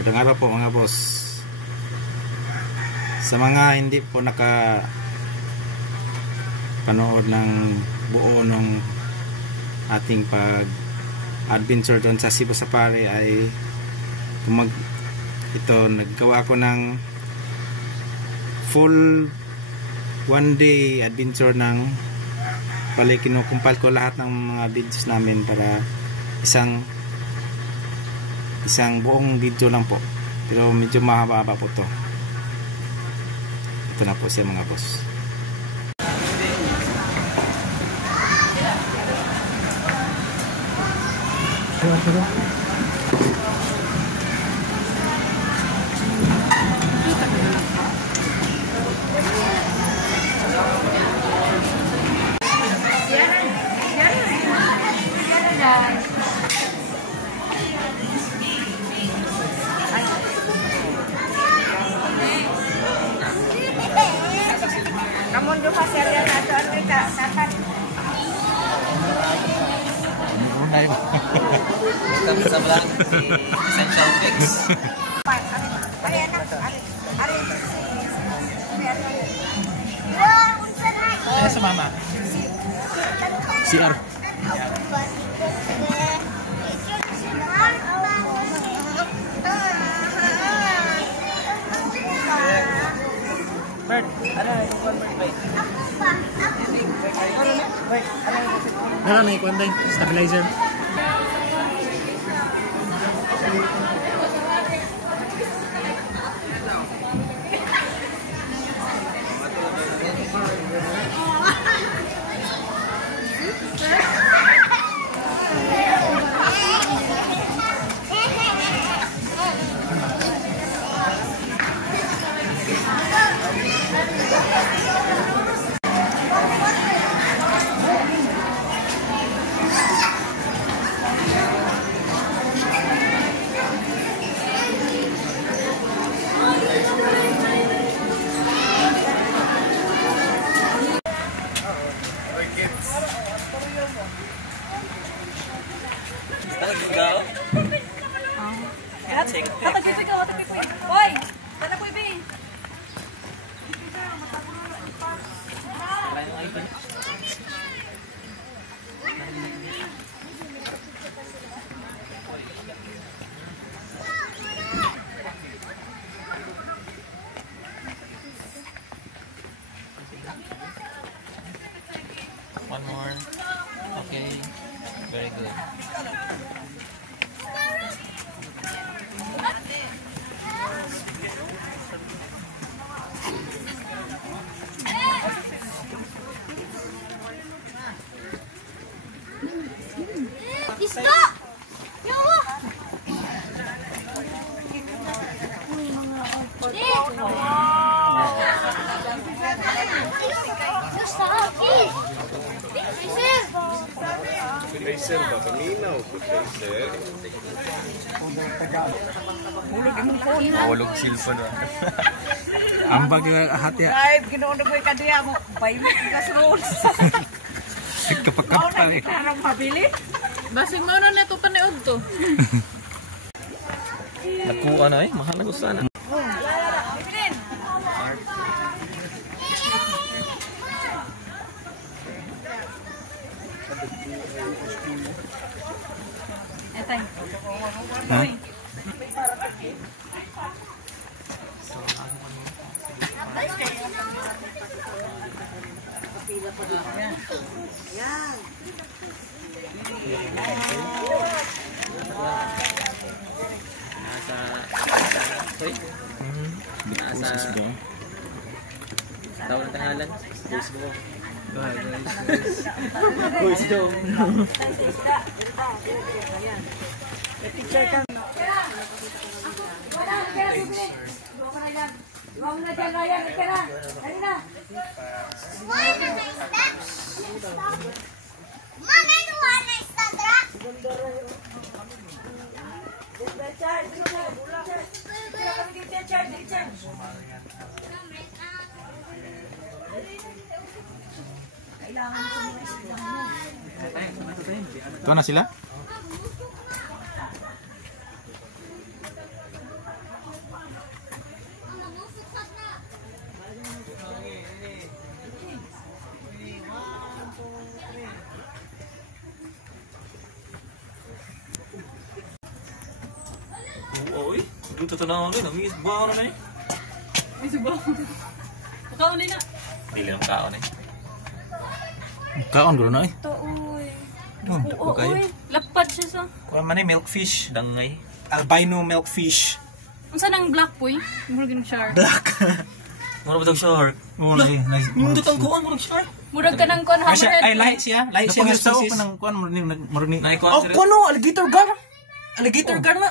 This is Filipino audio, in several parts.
Magandang araw po mga boss. Sa mga hindi po panood ng buo ng ating pag-adventure doon sa Cebu Safari ay naggawa ako ng full one day adventure ng kinukumpile ko lahat ng mga videos namin para isang buong video lang po, pero medyo mahaba po to. Ito na po siya mga boss. Namun juga serial atau Amerika Selatan. Kita bersama lang si Essential Fix. Sa mama. CR. Bird, ano yung one bird bite? Ano na ikuan din? Stabilizer. One more. Okay. Very good. Isda! Yawa! Tracer ba? Paminaw ko tracer. Mahulog silpo na. Ang hati. Ay, ginoon ko yung kadiya mo. Pailit ka sa roon. Kapag-kapal eh. Karang mabili. Basing mo na ito paniod to. Naku, ano eh. Mahal na gusto na. Etay. Ha? Nasa taon ng tangalan. Voice mo. Voice daw. Ito na sila? Uy, dito to na ako rin. Ang bawa na eh. May subaw. Makaon na. Dili ng kaon eh. Kaon guro na eh. Ito, uy. Oo, Uy, lapad siya sa. Kuha man eh, milkfish. Dangay. Albino milkfish. Unsa nang black boy? Murag yung shark. Black. Mura ba itong shark? Muna eh. Yung dutang kuhan mo shark. Murag ka ng kon hammerhead. Ay, lahi siya. Lahi siya ng Napag-isaw species. pa ng kuhan. Maruni. Naikuha Oh, sila. kuno. Alligator gar. Alligator gar na.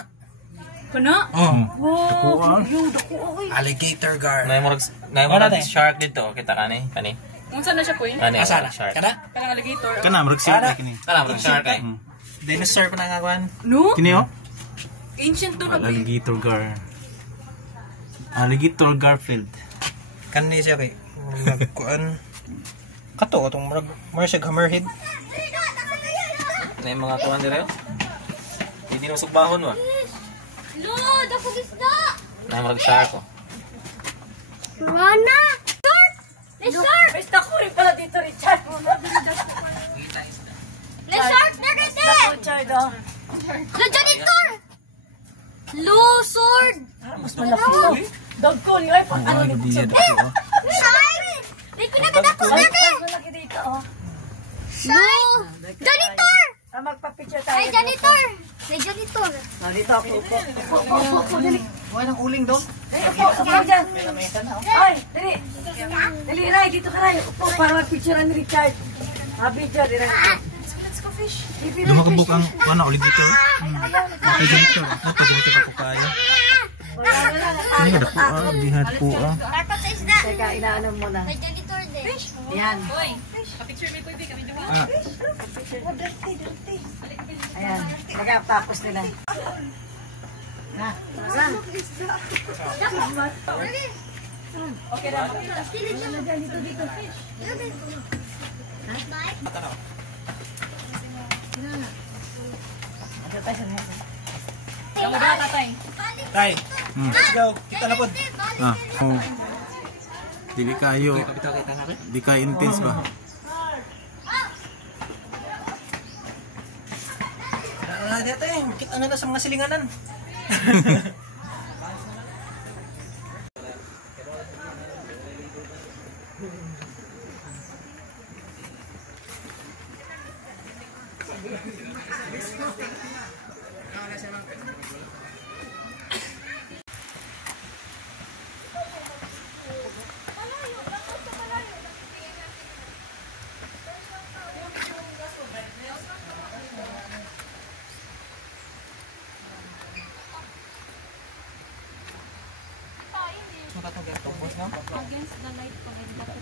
Kana? Oh. Wow, yung dako, uy. Alligator gar. Naimurag shark dito. Kita ka ni. Kani. Unsa na siya poy? Kani. Asa na? Shark. Kada? Kanang alligator. Kana, marag siya na kini. Kala mo shark eh. Dinosaur pa na nga kuhan. No? Kini oh. Ancient to na poy. Alligator gar. Alligator Garfield. Kani siya kay kuan. Kato atong marag siya hammerhead. Na yung mga kuhan dito. Hindi na masugbahon mo. Lo, dako gisda. Naimurag shark ko. Rana. Shark! May shark ko rin pala dito, Richard. May shark na kasi! Richard, oh. Lo, janitor! Lo, sword! Mas malaki. Dagko, nilay pa. Ano ni Shark! May pinagdako na rin! Malaki dito, oh. Lo! Janitor! Magpa-picture tayo. Ay, janitor! May janitor. Dito ako. Upo, dali. Kuha ng uling doon. Upo dyan. Ay, dali. Dali, Ray, dito ka, Ray. Upo, para mag-picture ni Richard. Video, di Ray. Let's go fish. Lumakabok ang kuha na alligator. Alligator. Napagalitan ako kaya. Ini ada kuah, lihat kuah. Dapat sa isda. Teka, inaanan mo na. May janitor din. Ayan. Hoy, pa-picture mi poy kami duha. Ayan. Tapos nila. Na. Okay na. Dito. Kamu dah tatay. Tay. Let's go. Kita na pod. Oh. Dili kayo. Di ka intense ba? Dito eh. Kita nga na sa mga silinganan. Against the light pa rin dapat.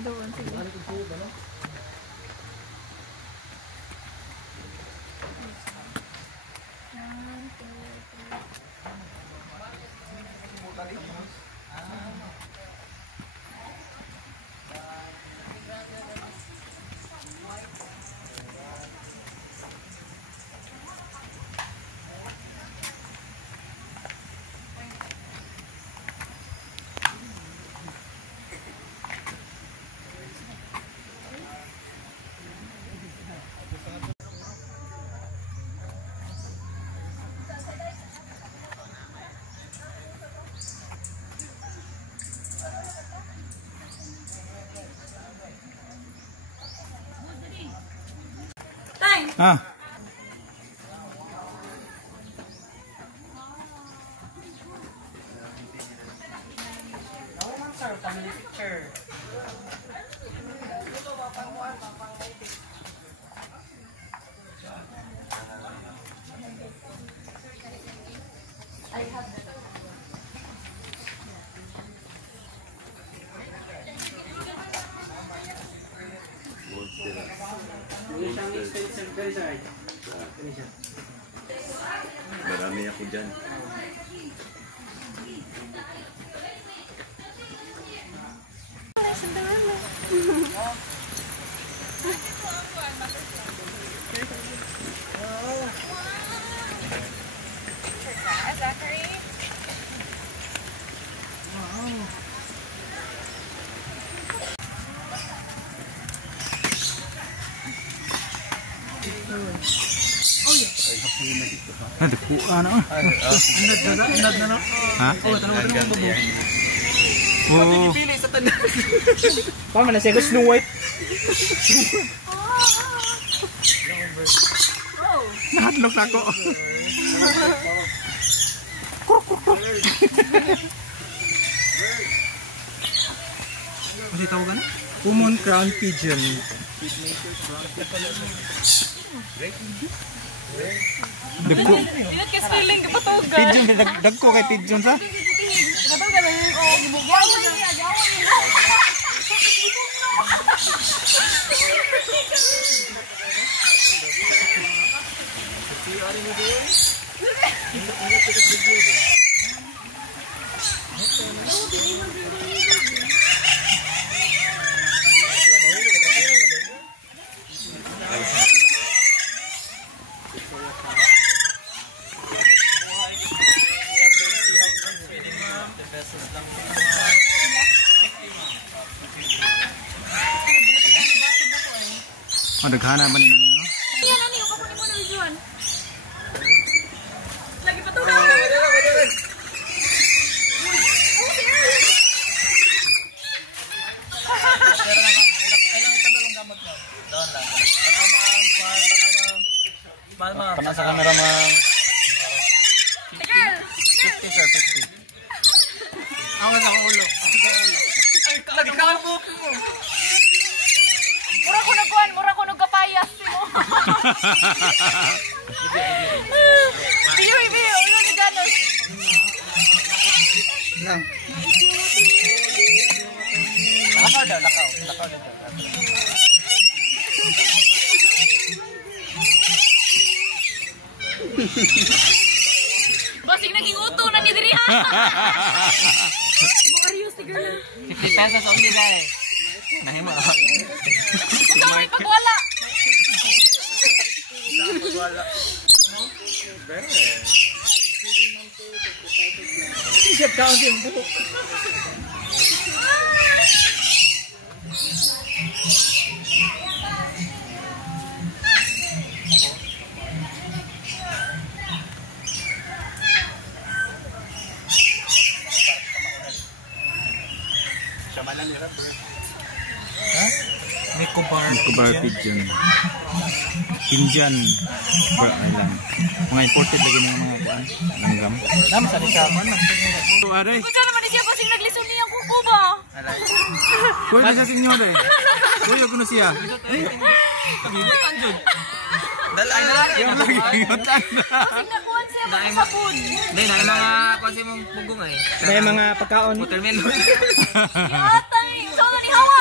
Doon sige. Ah. Marami ako dyan. Naduku ano? Ha? Oh. Paman na siya ko Snow White. Nahadlok ako. Kasi tawag ka na? Common crown pigeon. Dagko. Yun kasi feeling kapatugan. Pigeon dagko kay pigeon sa. Kapatugan na yun. Oh, gibugyan mo na. Daghana man nila no. Yan, ano yung kapunin mo na videoan? Lagi patugan. Panas sa camera ma'am. 50 sir, 50. Awas ako ulo. Lagi ka mo. Mura ko nagkuhan, mura ko nagkapayas mo. Biyo, ulo ni Ganos. Lang. Lakaw daw, lakaw. Basing naging uto na ni Diri ha. Ibang arios ni girl. 50 pesos only dai. Nahimo. Ikaw may pagwala. T-shirt ka yung buhok. Nicobar pigeon. Pinjan. Island. Mga imported lagi ng mga kuan. Langgam. Nam sa lisaman man. So aray. Kung naman siya basing naglison niyang kuko ba? Kuya na sa sinyo dai. Kuya kuno siya. Kagibutan jud. Dalay na lang. Yung lagiyotan. Basing nakuhan siya magkasapod. Hindi na mga kasi mong pugong ay. May mga pagkaon. Watermelon. Atay, so ni hawa.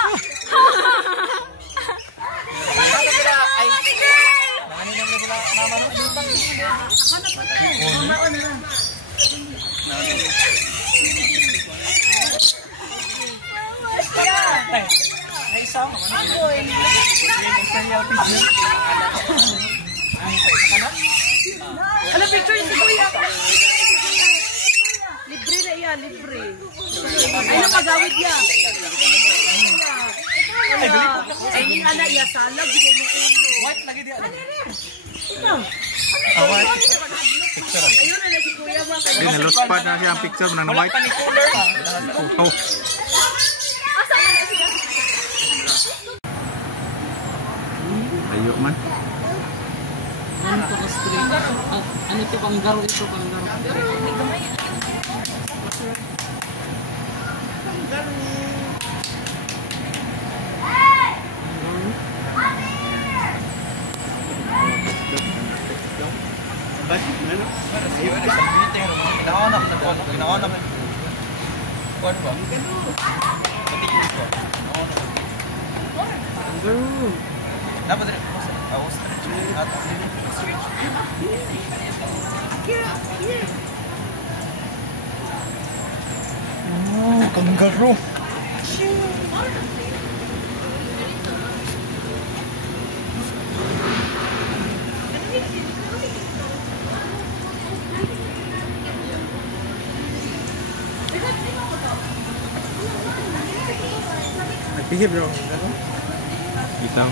Ano picture ni Kuya? Libre na iya, libre. Ay napagawid ya. Ay ni ana iya salag gid mo ulo. White lagi dia. Ito. Ayun na si Kuya ba kay. Din lost spot na siya ang picture nang white. Pani cooler. Oh. Asa na siya? Ayo man. Ano to straight? Ano to panggaro ito panggaro? Ginawanap. Kuan ba? Dapat rin. Awas. Oh, kangaroo. Nagpihip bro. Bitaw.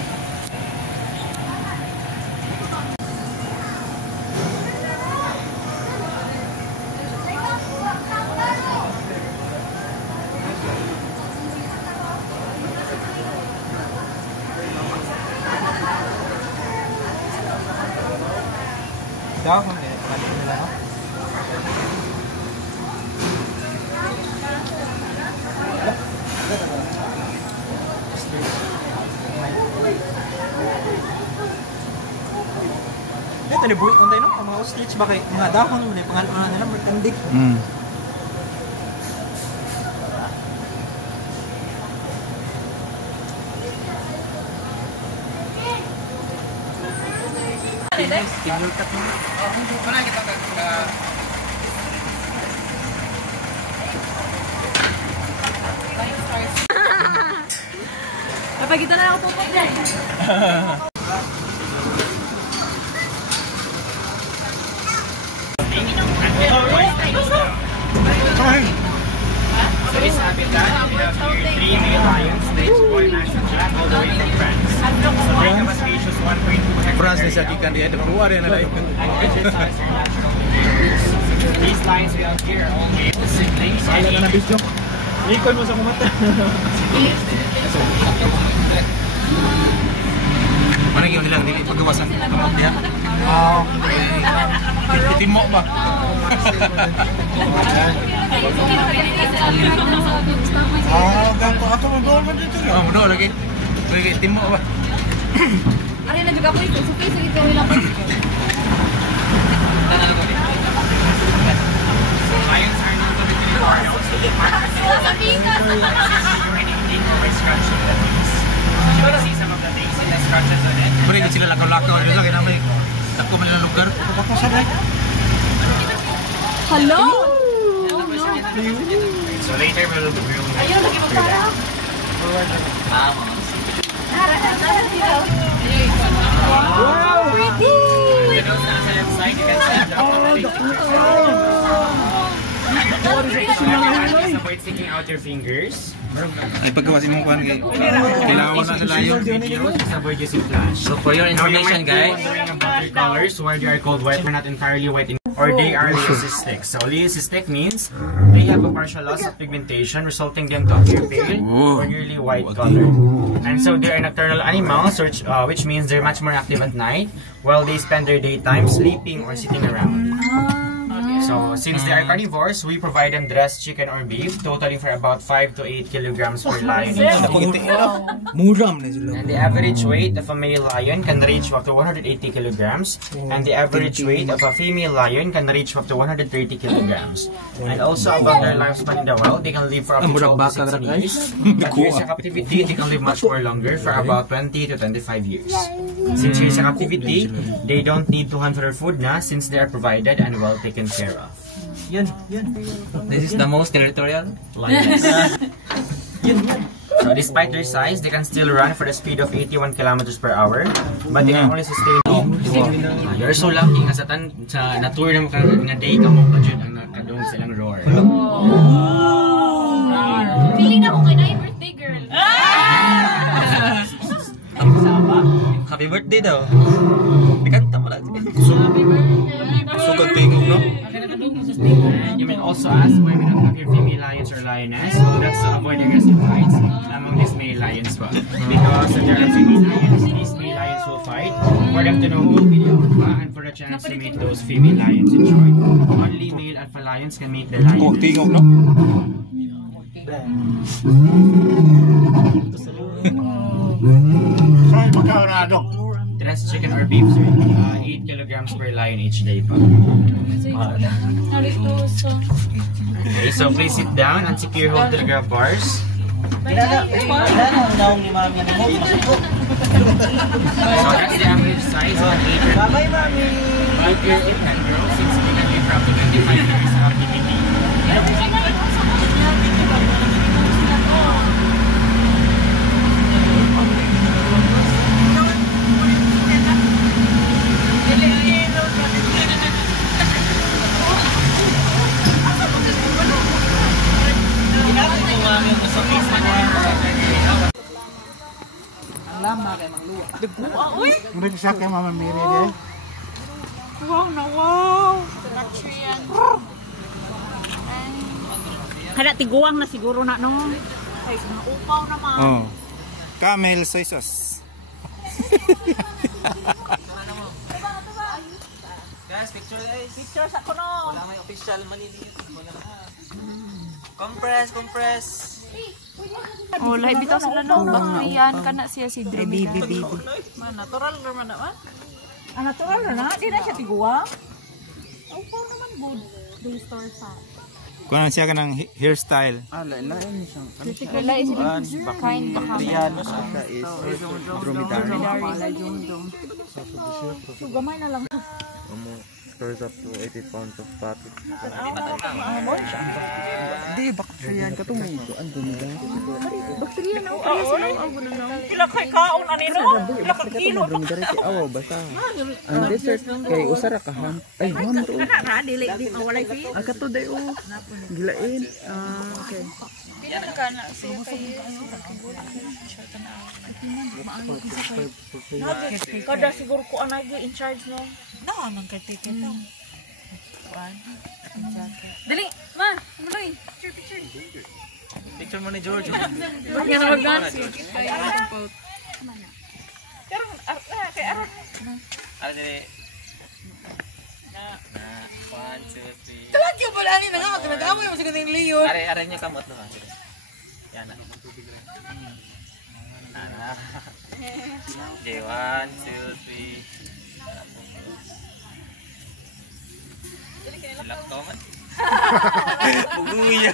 dahon kaya balik nila no. Ito ni buhi unday no, ang mga ostrich ba kay mga dahon mo na pangalan nila merkandik. Kapag ito na ako pupok dyan. So this habitat, we have here 3 male lions, snakes, boy, max, and jack, all the way from France. So they have a spacious 1.2 hectare France ni area. sa gikan di ada keluar ya na And exercise their natural behaviors. These lions we have here are all male, siblings, and each Ikon mo sa kumata. Mana gyud nila dili pagawasan kamot diha. Timo ba? Ganto ato mo doon dito. Oh, doon lagi. Lagi timo ba? Ari na juga po ito. Sige, kami lang. lions are not going to be wild. Urinating or by scratching the face. You want to see some of the things in the scratches on it? Pwede hindi sila lakaw-lakaw dito kaya namin. Dako man lang lugar. Dako sa dek. Hello! So later we'll Ayun, lagi mo para. Wow, pretty! the nose on the left side, you can see just avoid sticking out your fingers. Ay pagkawasin mo kuan kay kilawan na sila yun. Just avoid using flash. So for your information, guys, Wondering about their colors, why they are called white, they're not entirely white or they are leucistic. So leucistic means they have a partial loss of pigmentation, resulting them to appear pale or nearly white color. And so they are nocturnal animals, which means they're much more active at night, while they spend their daytime sleeping or sitting around. So since they are carnivores, we provide them dressed chicken or beef, totaling for about 5 to 8 kilograms per lion each day. Muram na sila. And the average weight of a male lion can reach up to 180 kilograms, and the average weight of a female lion can reach up to 130 kilograms. And also about their lifespan in the wild, they can live for up to 12 to 16 years. But here sa captivity, they can live much more longer, for about 20 to 25 years. Since here sa captivity, they don't need to hunt for food na, since they are provided and well taken care of. Yun. this is the most territorial. So despite their size, they can still run for the speed of 81 kilometers per hour, but they can only sustain. You're so lucky nga sa na-tour na mo ka nga day ka mo pa dyan ang nakadong silang roar. Feeling na ko kay na birthday girl. Happy birthday daw. Bikanta mo lang. Sugod tingog no. And you may also ask why we don't have here female lions or lioness. Well, that's to avoid aggressive fights among these male lions. Because if there are female lions, these male lions will fight for them to know who will be the alpha and for the chance to meet those female lions in short. Only male alpha lions can meet the lions. Tingog no. Saan magkakarado? Dressed chicken or beef, sir. 8 kilograms per lion each day. Okay, so please sit down and secure hold to the grab bars. So that's the average size of an 8-year-old. Bye-bye, mami! 5-year-old can grow since they can live for up to 25 years of activity. Muna sa kay Mama Miri din. Wow na wow! Kada tiguang na siguro na no. Ay, naupaw naman. Oh. Camel soy sauce. guys, picture guys. Picture sa kuno. Wala may official manili. Compress, compress. Oh, lahi bitaw sila ng bakteriyan kana siya si Dromedar. Natural naman naman. Natural na. Di na siya tiguwa. Oh, naman good. They store sa. Kung ano siya ka ng hairstyle. Lain siyang Lahi sila kind Bakteriano siya is dromedary. So, gamay na lang. Stores up to 80 pounds of fat. Di, bakteriyan ka tumigo. Ando nila. Bakterya na. Pila kay kaon anino? Pila ka kilo. Dromedary kay awaw basta. Ang dessert kay usara ka ham. Ay, ham to. Na dili di mawalay fee. Aga to day o. Gilain. Okay. Kada siguro ko anay in charge no. Naman kay ticket to. Dali, ma, muloy. Picture. Picture mo ni George. Bakit nga mag-dance? Pero kay aron. Ano din? 1, 2, 3. Talagyo pala ni na nga magkadaway mo sa kating leyon. Are niya kamot no. Yan na. Okay, 1, 2, 3. Laptop man. Buguya.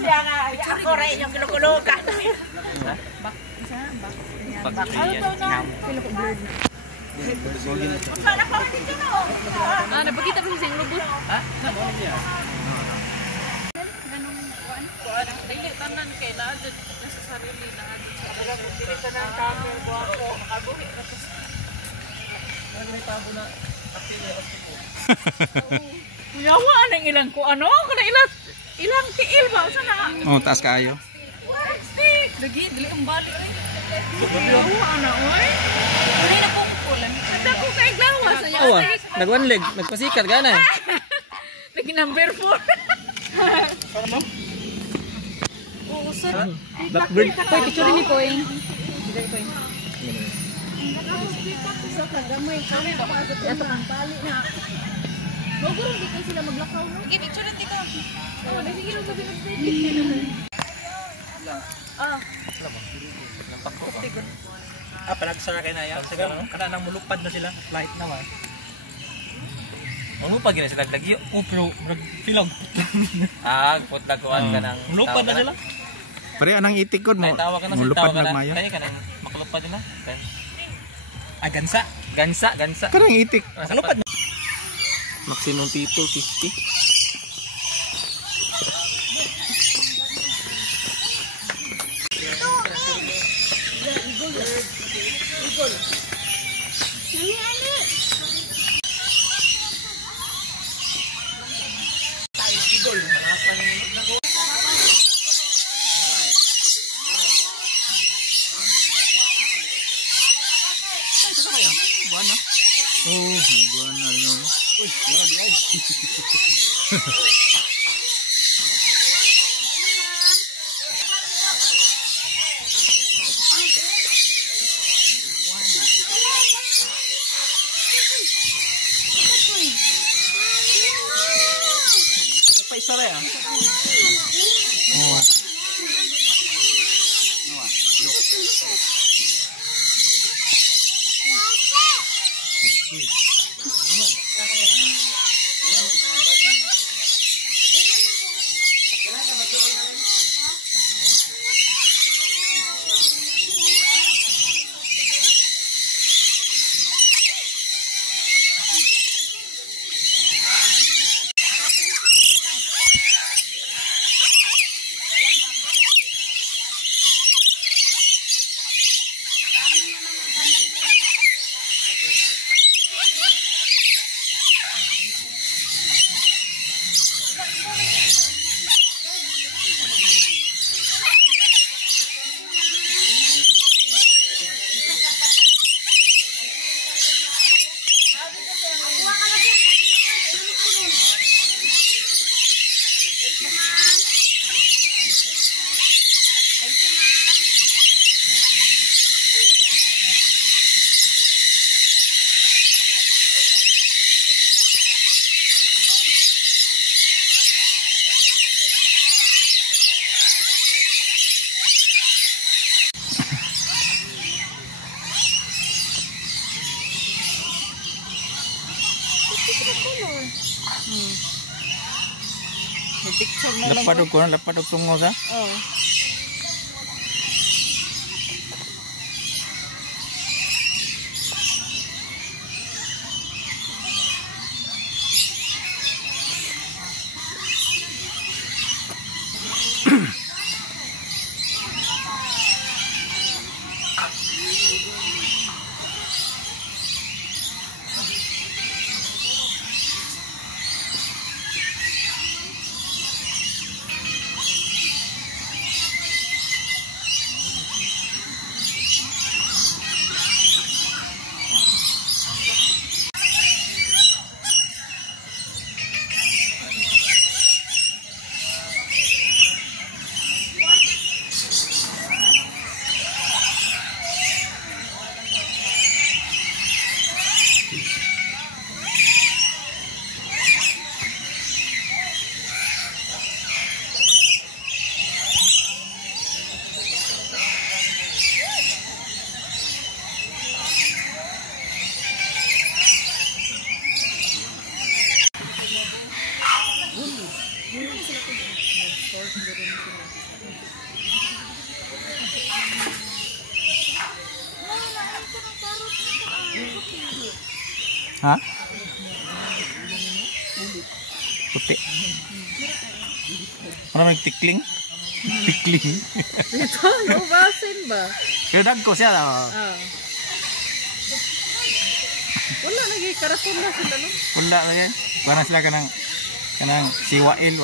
Siya nga, ako rin yung kinukulokan. Napakita pa siya robot. Dili tanan kay laadot sa sarili na adot sa wala ko dili tanan kami buwako nakabuhi na to. Yawa nang ilang ko ano kana ilang tiil ba sa na. Oh, taas kaayo. Stick lagi dili ang bali oy. Yawa na oy. Dili na ko kukulan. Kada ko kay glawas sa Oh, nag-one leg, nagpasikat gana. lagi number 4. Blackbird. Koy, picture ni Koy. Magurong di kayo sila maglakaw. Sige, picture natin ka. Oh, sige lang sabi ng Panagsara kay na yan. Sige, kana nang mulupad na sila. Flight naman. Ang lupa gina sila lagi. Pero nagpilog. Putlakuan ka ng. Mulupad na sila. Pare anang itikod mo. Tawa ka na sa Mulupad tawa ka lang na. mayo. Kaya ka nang makulupad din na. Gansa. Gansa. Karang itik. Makulupad na. Maximum people 50. Oh, may buwan na rin mo. Uy, Paisara ya. Oh. color. May picture na lang. Lapadog ko na, lapadog tungo sa. Oh. Ha? Puti. Ano may tikling? Tikling. Ito, naubasin ba? Pero dagko siya. Ah. Wala, nagkikarakon na sila, no? Wala na yan. Parang sila kanang si Wail.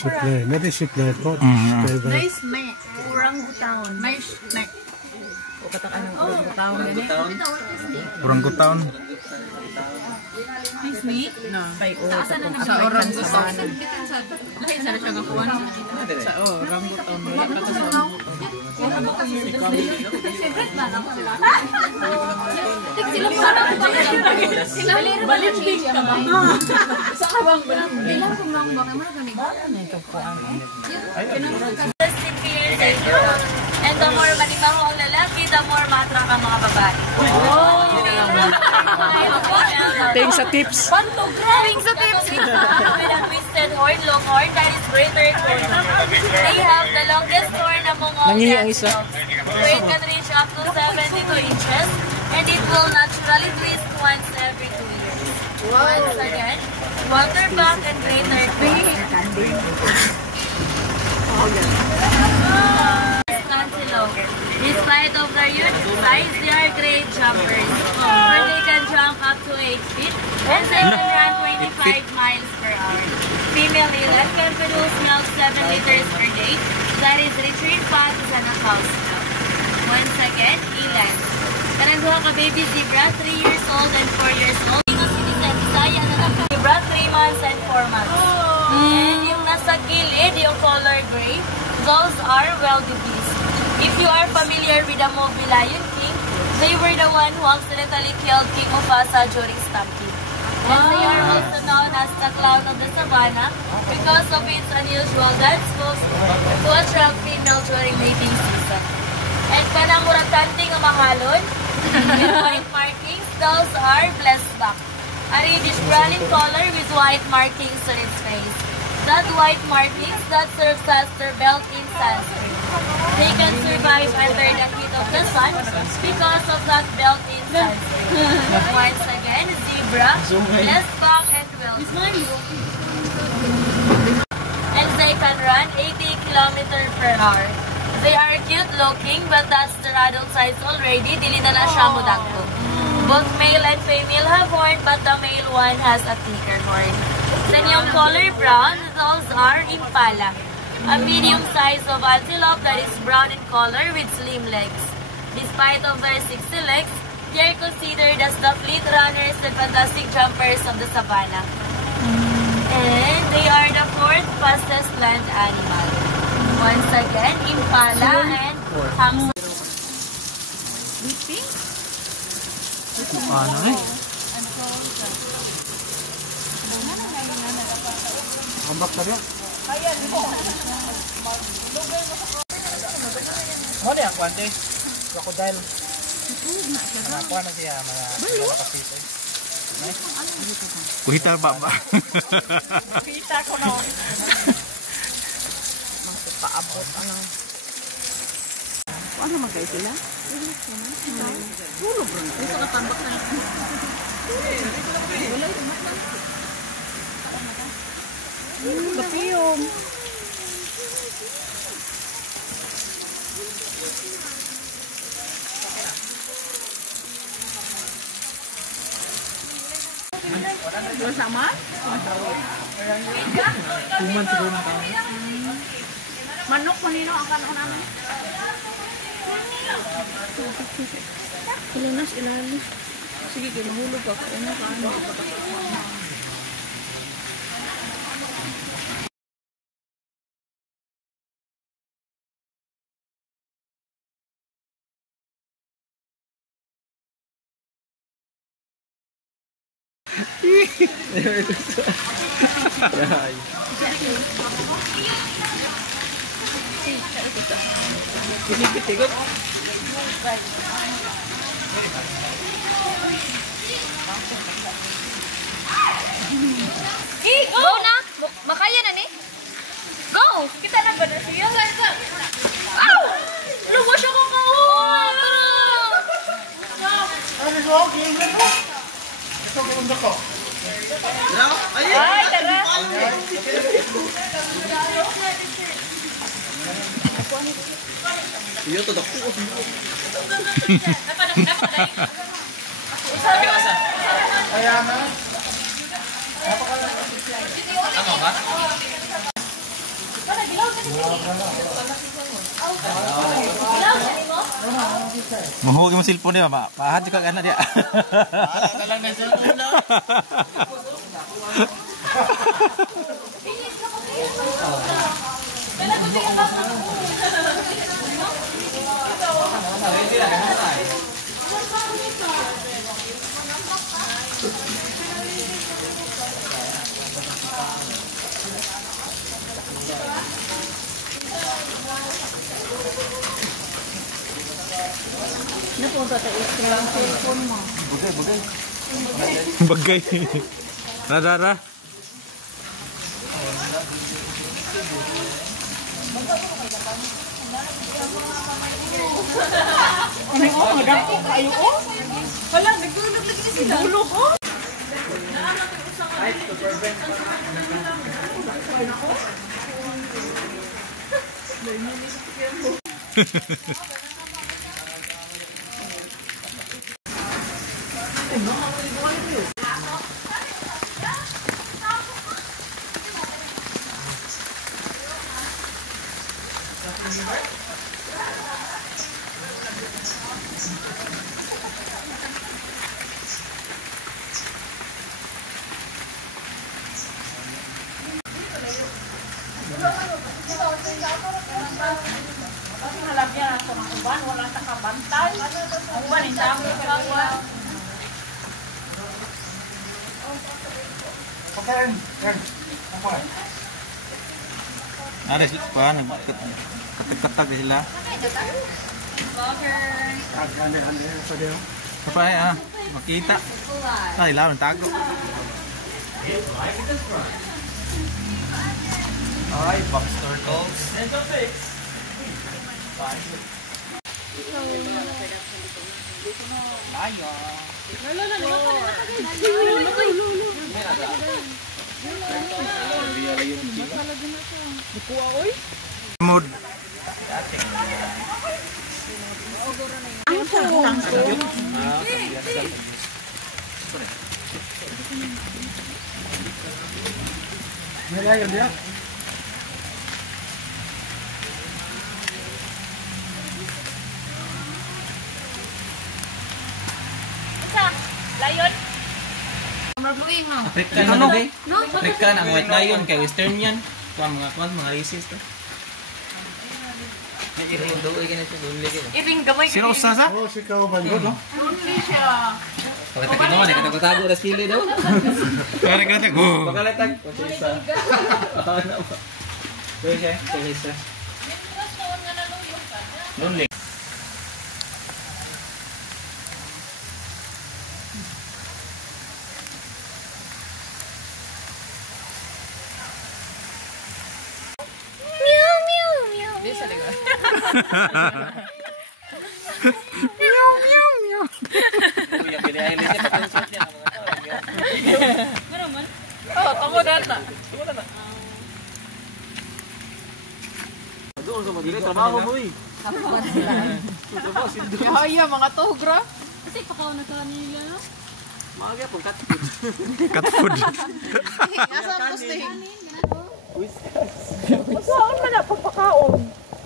Shipler. That is Shipler po. Nice, may orangutan. May snack. O katakan ng orangutan. Orangutan. Nice ni? No. Sa orangutan. Lahi sa siya gakuan. Sa orangutan. Wala pa to sa orangutan. Favorite ba lang sila? Sila sila balik ka ba? Sa kabang ba? Ilang kung lang ba kayo ganig? And the more manimaho ang lalaki, the more matra ka mga babae. Thanks sa tips. Thanks sa tips. With a twisted horn, long horn, that is greater horn. They have the longest horn among all Nangihi ang cats. isa. So it can reach up to 72 inches and it will naturally twist once every 2 years. Once again, waterback and greater horn. Despite of their huge size, they are great jumpers. Where they can jump up to 8 feet and they can run 25 miles per hour. Female eland can produce milk 7 liters per day. That is retrieved faster than a cow's milk. Once again, eland. Kanagwa ka baby zebra, 3 years old and 4 years old. Bisaya na lang zebra, 3 months and 4 months. And yung nasa gilid, yung color gray, those are wildebeest. If you are familiar with the movie Lion King, they were the one who accidentally killed King Mufasa during stampede. And they are also known as the clown of the savannah because of its unusual dance moves to attract female during mating season. And kanang muratanting ang mahalon, with white markings, those are blessback. A reddish brown in color with white markings on its face. That white markings that serves as their built-in sunscreen. They can survive under the heat of the sun because of that built-in sunscreen. Once again, zebra, blessback, and wildebeest. And they can run 80 kilometers per hour. They are cute looking, but that's their adult size already. Dili na na siya mudagko. Both male and female have horn, but the male one has a thicker horn. Then yung color brown, those are impala. A medium size of antelope that is brown in color with slim legs. Despite of their 60 legs, they are considered as the fleet runners and fantastic jumpers of the savannah. And they are the 4th fastest land animal. Once again, impala and hamster. Paano eh? Ang bakterya. Ano yan, kwante? Crocodile. Nakuha na siya, mga kapito. Kuhita ba ba? Kita ko na. Paabot ano. Ano man kayo sila? Tulog rin. Ito ka tambak na. Wala ito matang. Kapiyong. Sama? Tuman siguro ng tao. Manok, manino ang kanon namin. Ilanas, ilanas. Sige, kinahulog ako. Ano ka, ano? Pinipitigot. Go na! Makaya na ni? Go! Kita na ba na siya? Ow! Lugo siya ko ka! Ay, tara! Iyo to dako. Mahuwag mo cellphone niya, paahad ka gana dia. Talang na cellphone na. Bagay. Radara. Wala, nagdulog lagi na sila. Dulo ko? Ada pa nagkatag sila. Apa ya? Makita. Ay, lawan tago. Ay, box turtles. Mood. Layon. African na ba? African ang white lion kay western yan. Mga racist to. Iring doon ganito duli gid. Iring gamay. Sino usasa? Oh, si Kao Bandod, no? Pagkatag mo ni katago das pili daw. Kare kare go. Pagkalatag ko isa. Ano ba? Sige, isa. Duli. Oh, tamo data. Trabaho mo eh. Kaya mga togra. Kasi pakaw na kanila, no? Maaga pong cat Cat food. Asa ang posting? Saan man na pagpakaon?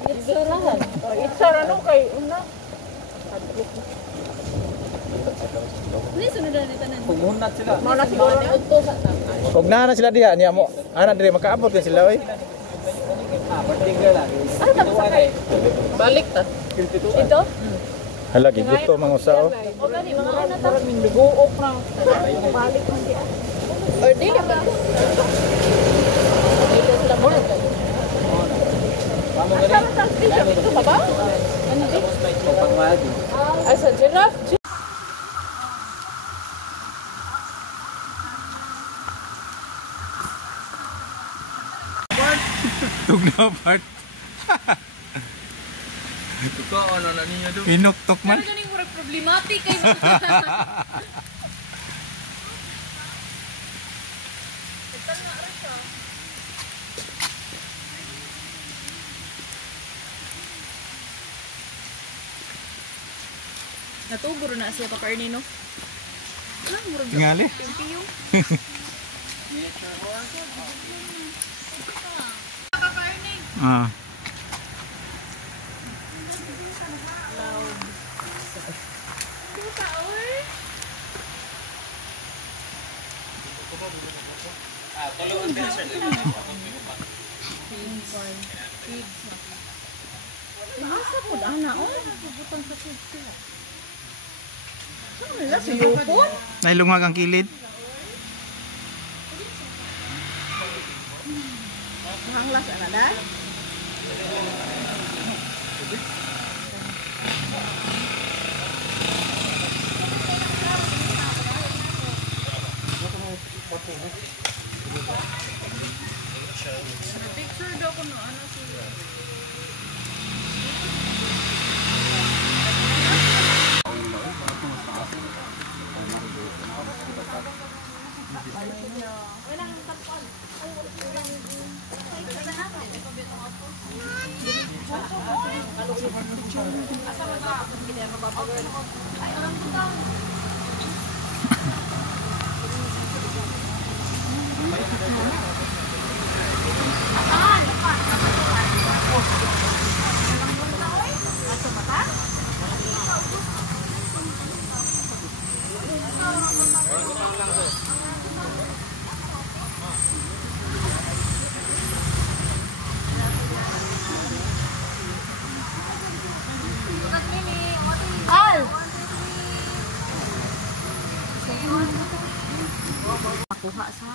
Itsarahan. Itsara no kay una. Ni sunod na tanan. Pumunat sila. Mana siguro ni udto sa Kog na sila diha niya mo. Ana dire makaabot kan sila oy. Particular lang. Ano ta sakay? Balik ta. Ito? Hala giguto mga usao. O gani mga ana ta min biguok na. Balik man diha. Or dili ba? Dili sila mo. Asa man ta dito ba ba? Ano di? Pangwadi. Asa giraffe? Tugnaw part. Ito ano na ninyo do? Inuktok man. Pero ganing murag problematic kay Natuburo na siya paparni no. Tingali. Piyong. Ah. Asa po ana butang sa kids sila. Saan nila si Yopon? Nailungag ang kilid. Hanglas ana dai. Picture daw kuno ano sila. Makuha sa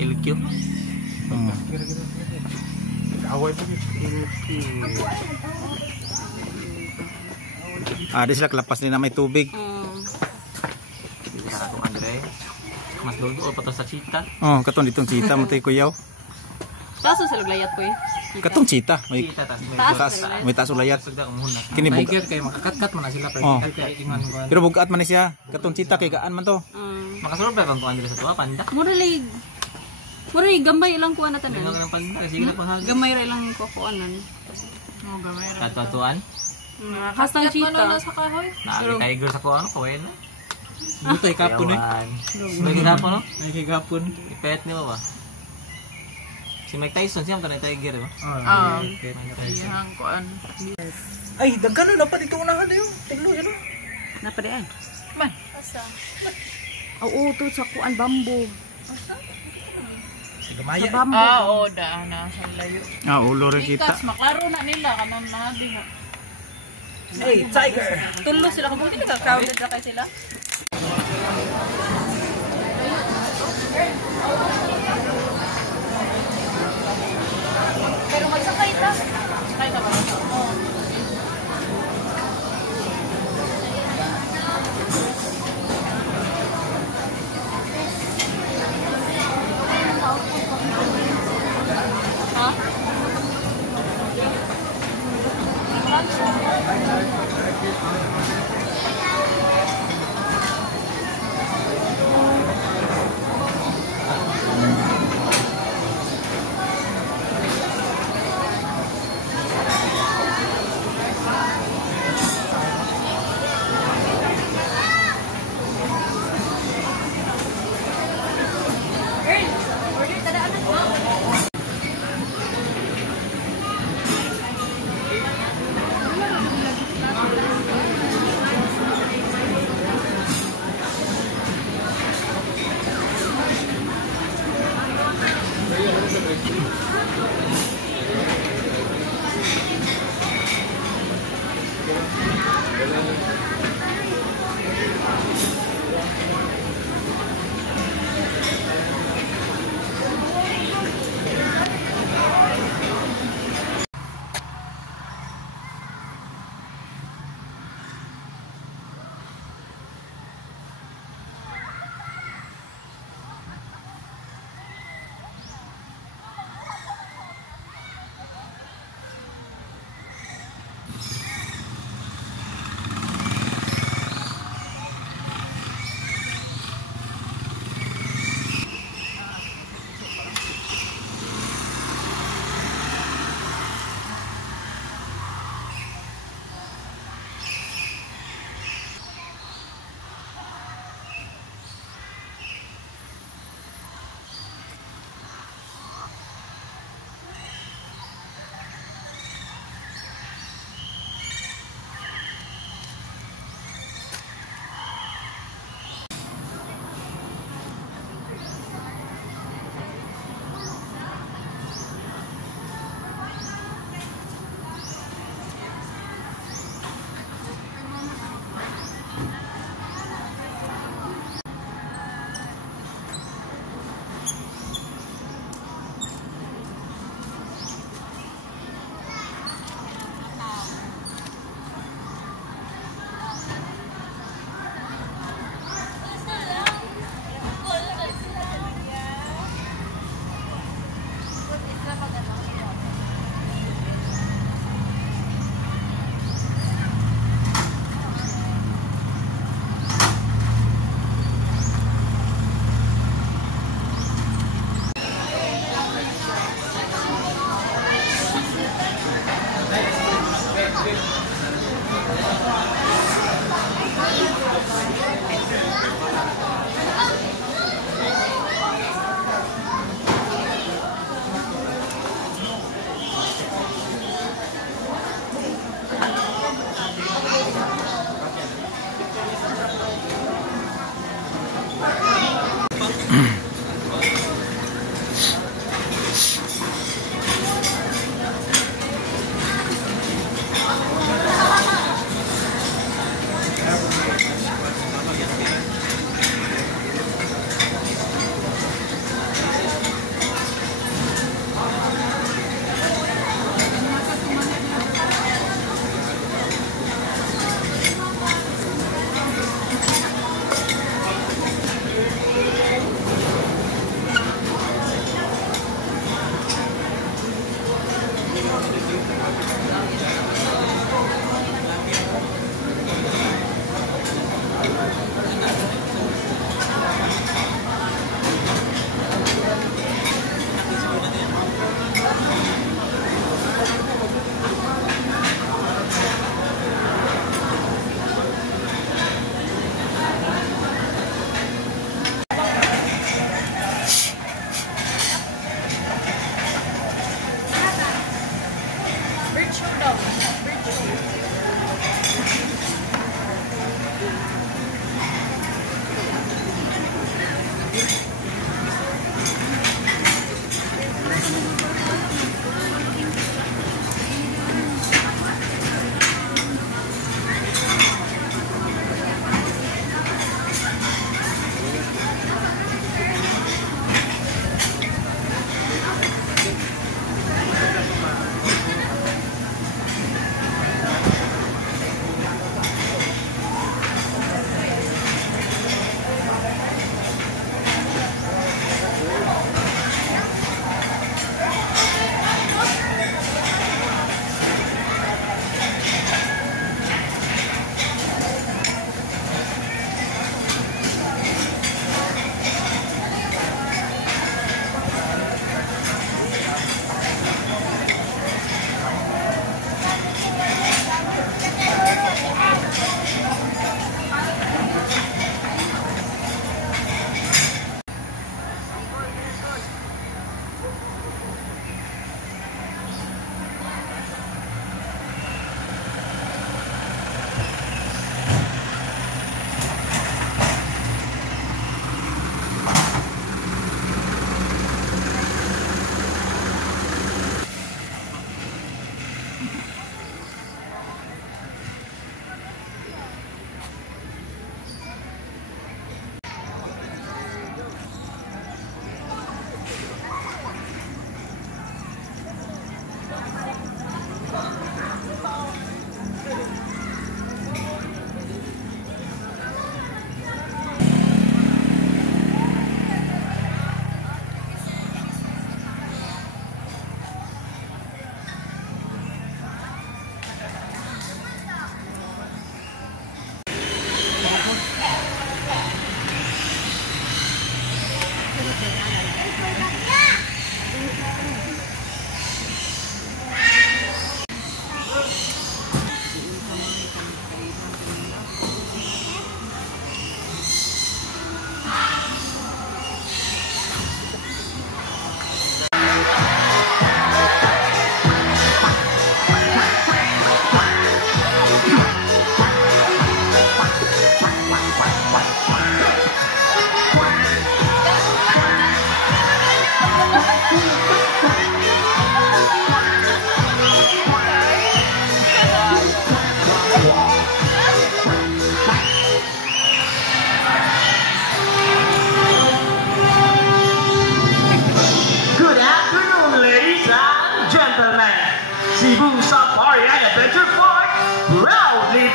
LQ. Di sila kalapas din na may tubig. Sa atong Andre. Mas doon o pato sa chita. Oh, katong ditong chita mo tay kuyaw. Taso sa layat ko eh. Katong chita, may Chita tas may Taas. may taso layat. sugda umuna. Kini bug. Tiger kay makakatkat man na sila pero Oh. kay ingon ko. Pero bugat man ni siya. Katong chita kay gaan man to. Makasurvive bang kuan diri sa tuwa panda. Muralig. Muralig gambay ilang kuha na Ano tanan. nga panda sige pa hag. Gamay ra ilang kukuanan. Mo gamay ra. Katuan. Hastang cheetah. sa kahoy. Naagi tiger sa kuha, ano, kawin na. Butay kapon eh. May gagapon, no? May kigapon. Ipet niyo ba? Si Mike Tyson, siyang kanay tiger, ba? Iyang kuan. Ay, dagkano na pa dito unahan na yun. Tiglo, yun o. Napadaan. Man. Oo, to sa kuan bamboo. Gamaya. Sa bamboo. daan na sa layo. Ulo rin kita. Maklaro na nila kanon na di ha. Hey, tiger. Tulo sila kung hindi crowded na kayo sila. Pero magsakay ka. Sakay ka ba?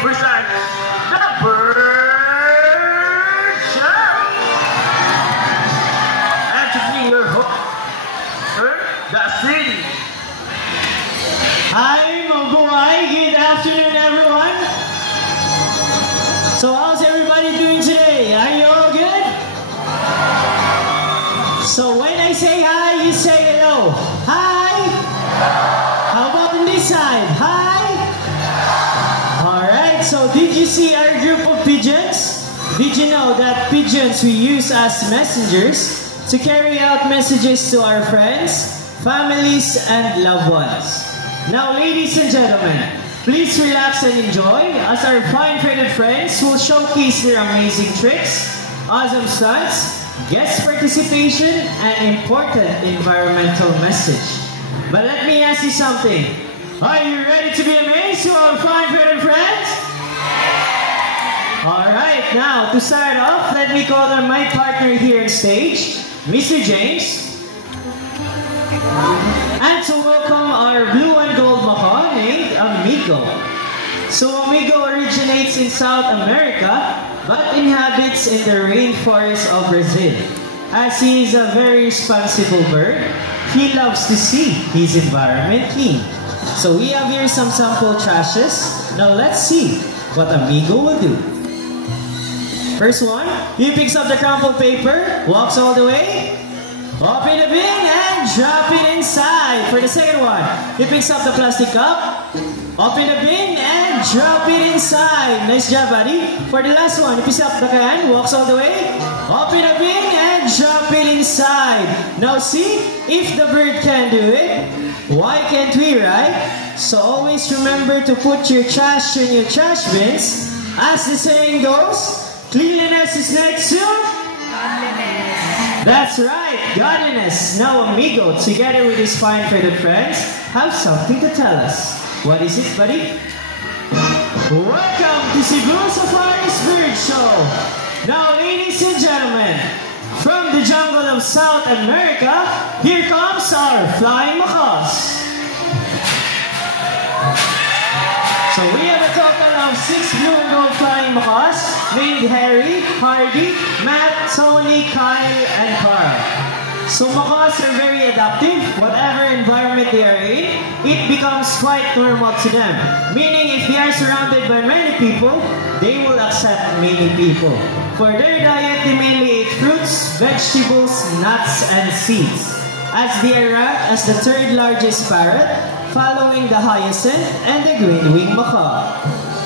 present the Bird Show. Entertaining your host, Dustin. Hi, Mabuhay. Good afternoon, everyone. So how's everybody doing today? Are you all good? So when I say hi, you say hello. Hi. How about on this side? Hi. Alright, so did you see our group of pigeons? Did you know that pigeons we use as messengers to carry out messages to our friends, families, and loved ones? Now, ladies and gentlemen, please relax and enjoy as our fine-footed friends will showcase their amazing tricks, awesome stunts, guest participation, and important environmental message. But let me ask you something. Are you ready to be amazed to our fine-footed friends? Alright, now to start off, let me call on my partner here on stage, Mr. James. And to welcome our blue and gold macaw named Amigo. So Amigo originates in South America but inhabits in the rainforest of Brazil. As he is a very responsible bird, he loves to see his environment clean. So we have here some sample trashes. Now let's see what Amigo will do. First one, he picks up the crumpled paper, walks all the way, open the bin and drop it inside. For the second one, he picks up the plastic cup, open the bin and drop it inside. Nice job, buddy. For the last one, he picks up the can, walks all the way, open the bin and drop it inside. Now see, if the bird can do it, why can't we, right? So always remember to put your trash in your trash bins. As the saying goes, cleanliness is next to that's right, godliness. Now Amigo, together with his fine-footed friends, have something to tell us. What is it, buddy? Welcome to Cebu Safari's Bird Show. Now, ladies and gentlemen, from the jungle of South America, here comes our flying macaws. So we have a total of 6 blue and gold flying macaws named Harry, Hardy, Matt, Tony, Kyle, and Carl. So macaws are very adaptive. Whatever environment they are in, it becomes quite normal to them. Meaning if they are surrounded by many people, they will accept many people. For their diet, they mainly eat fruits, vegetables, nuts, and seeds. As they are ranked as the 3rd largest parrot, following the hyacinth and the green-winged macaw.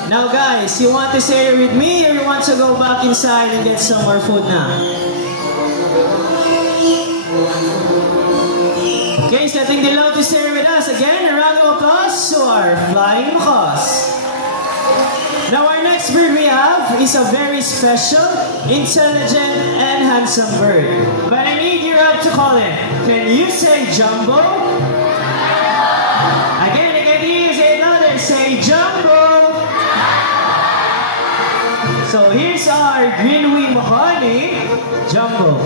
Now guys, you want to stay with me or you want to go back inside and get some more food now? Okay, so I think they love to stay with us. Again, a round of applause to our flying macaws. Now our next bird we have is a very special, intelligent, and handsome bird. But I need your help to call it. Can you say Jumbo? Again, I can hear you say louder. Say Jumbo. So here's our green-winged macaw named Jumbo.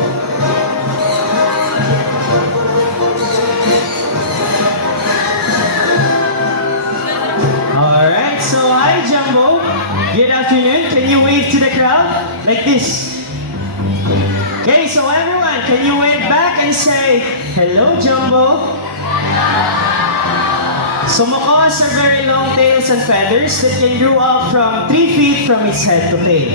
Alright, so hi Jumbo. Good afternoon. Can you wave to the crowd? Like this. Okay, so everyone, can you wave back and say, hello Jumbo? So macaws are very long tails and feathers that can grow up from 3 feet from its head to tail.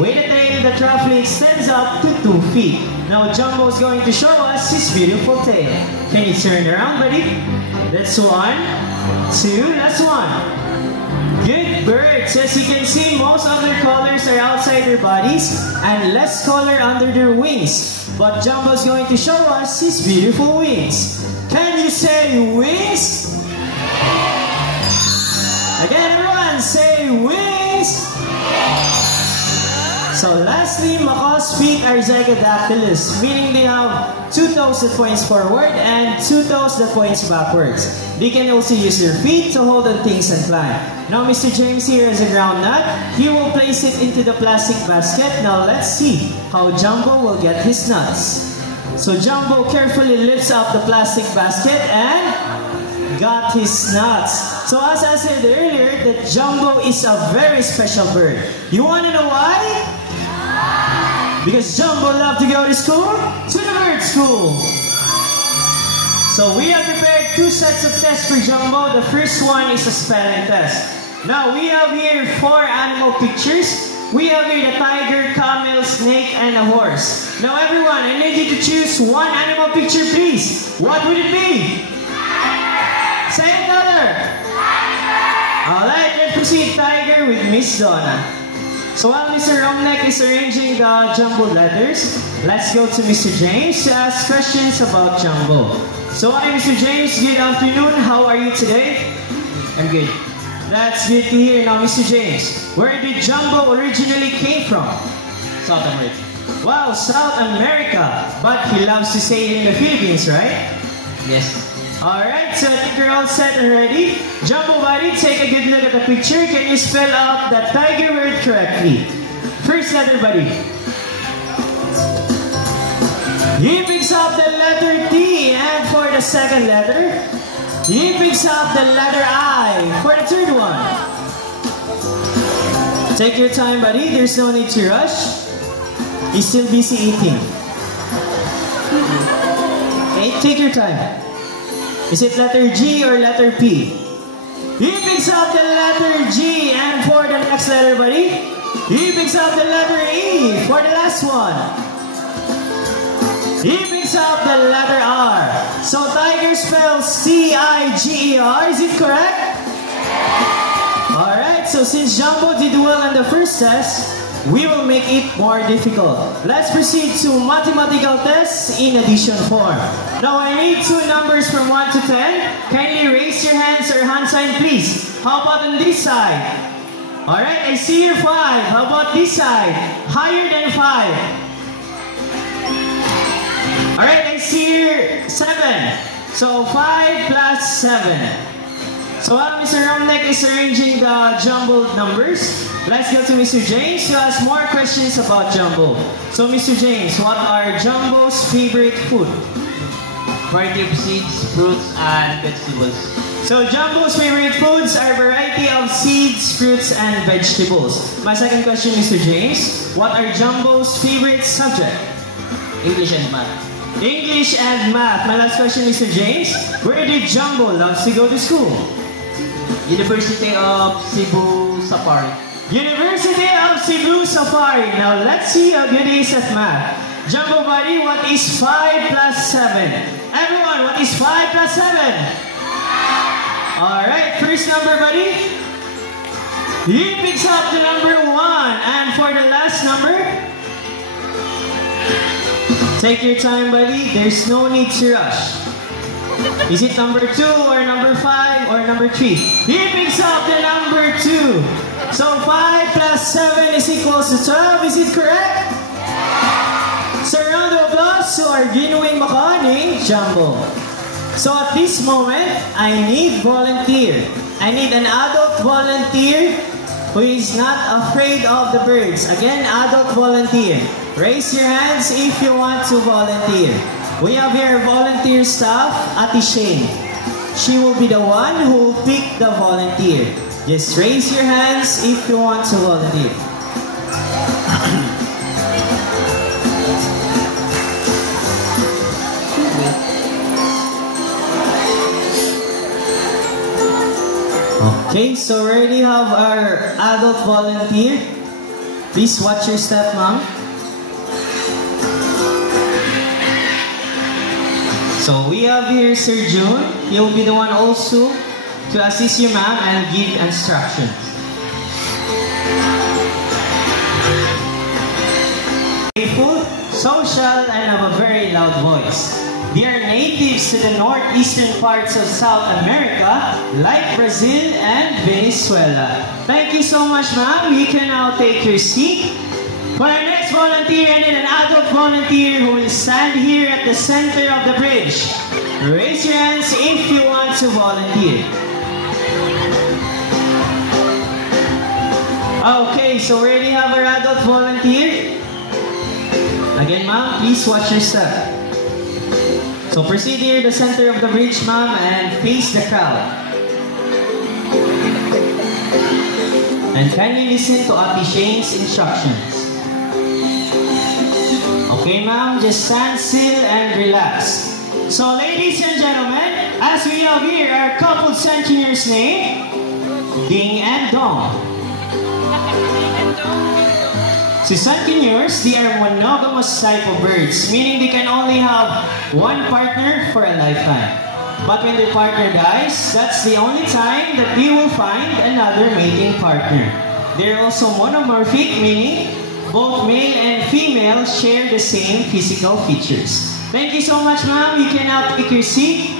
With a tail that roughly extends up to 2 feet. Now Jumbo is going to show us his beautiful tail. Can you turn around, buddy? That's 1, 2, that's 1. Good birds. As you can see, most of their colors are outside their bodies and less color under their wings. But Jumbo's going to show us his beautiful wings. Can you say wings? Again, everyone, say wings. So lastly, macaws' feet are zygodactylous, meaning they have 2 toes that points forward and 2 toes that points backwards. They can also use their feet to hold on things and climb. Now Mr. James here has a ground nut. He will place it into the plastic basket. Now let's see how Jumbo will get his nuts. So Jumbo carefully lifts up the plastic basket and got his nuts. So as I said earlier, the jumbo is a very special bird. You want to know why? Because jumbo love to go to school? To the bird school. So we have prepared 2 sets of tests for jumbo. The first one is a spelling test. Now we have here 4 animal pictures. We have here the tiger, camel, snake, and a horse. Now everyone, I need you to choose one animal picture, please. What would it be? Say another. Alright, let's proceed. Tiger with Miss Donna. So while Mr. Romnek is arranging the jumbo letters, let's go to Mr. James to ask questions about jumbo. So hi Mr. James, good afternoon. How are you today? I'm good. That's good to hear. Now Mr. James, where did jumbo originally came from? South America. Wow, South America. But he loves to stay in the Philippines, right? Yes. Alright, so I think you're all set and ready. Jumbo buddy, take a good look at the picture. Can you spell out the tiger word correctly? First letter, buddy. He picks up the letter T, and for the second letter, he picks up the letter I for the third one. Take your time, buddy. There's no need to rush. He's still busy eating. Okay, take your time. Is it letter G or letter P? He picks up the letter G, and for the next letter, buddy, he picks up the letter E for the last one. He picks up the letter R. So tiger spells C-I-G-E-R. Is it correct? Alright, so since Jumbo did well on the first test, we will make it more difficult. Let's proceed to mathematical tests in addition form. Now I need 2 numbers from 1 to 10. Kindly raise your hands or hand sign, please. How about on this side? Alright, I see your 5. How about this side? Higher than 5. Alright, I see your 7. So 5 plus 7. So while Mr. Romnek is arranging the jumbled numbers, let's go to Mr. James to ask more questions about jumbo. So Mr. James, what are jumbo's favorite food? Variety of seeds, fruits, and vegetables. So jumbo's favorite foods are variety of seeds, fruits, and vegetables. My second question, Mr. James, what are jumbo's favorite subject? English and math. English and math. My last question, Mr. James, where did Jumbo love to go to school? University of Cebu Safari. University of Cebu Safari. Now let's see how good he is at math. Jumbo buddy, what is 5 plus 7? Everyone, what is 5 plus 7? Alright, first number buddy. He picks up the number 1. And for the last number, take your time, buddy. There's no need to rush. Is it number 2 or number 5 or number 3? He picks up the number 2. So 5 plus 7 is equals to 12. Is it correct? So round of applause to our genuine Makani, Jumbo. So at this moment, I need volunteer. I need an adult volunteer who is not afraid of the birds. Again, adult volunteer. Raise your hands if you want to volunteer. We have here volunteer staff, Ate Shane. She will be the one who will pick the volunteer. Just raise your hands if you want to volunteer. Okay, so we already have our adult volunteer. Please watch your step, ma'am. So we have here Sir June. He will be the one also to assist you, ma'am, and give instructions. Playful, social, and have a very loud voice. They are natives to the northeastern parts of South America, like Brazil and Venezuela. Thank you so much, ma'am. You can now take your seat. For our next volunteer, I need an adult volunteer who will stand here at the center of the bridge. Raise your hands if you want to volunteer. Okay, so we already have our adult volunteer. Again, ma'am, please watch your step. So proceed here, the center of the bridge, ma'am, and face the crowd. And kindly listen to Ate Shane's instructions. Okay, ma'am, just stand still and relax. So, ladies and gentlemen, as we have here our couple centennials name, Ding and Dong. Si centennials, they are monogamous type of birds, meaning they can only have one partner for a lifetime. But when their partner dies, that's the only time that they will find another mating partner. They're also monomorphic, meaning both male and female share the same physical features. Thank you so much, ma'am. You can now take your seat.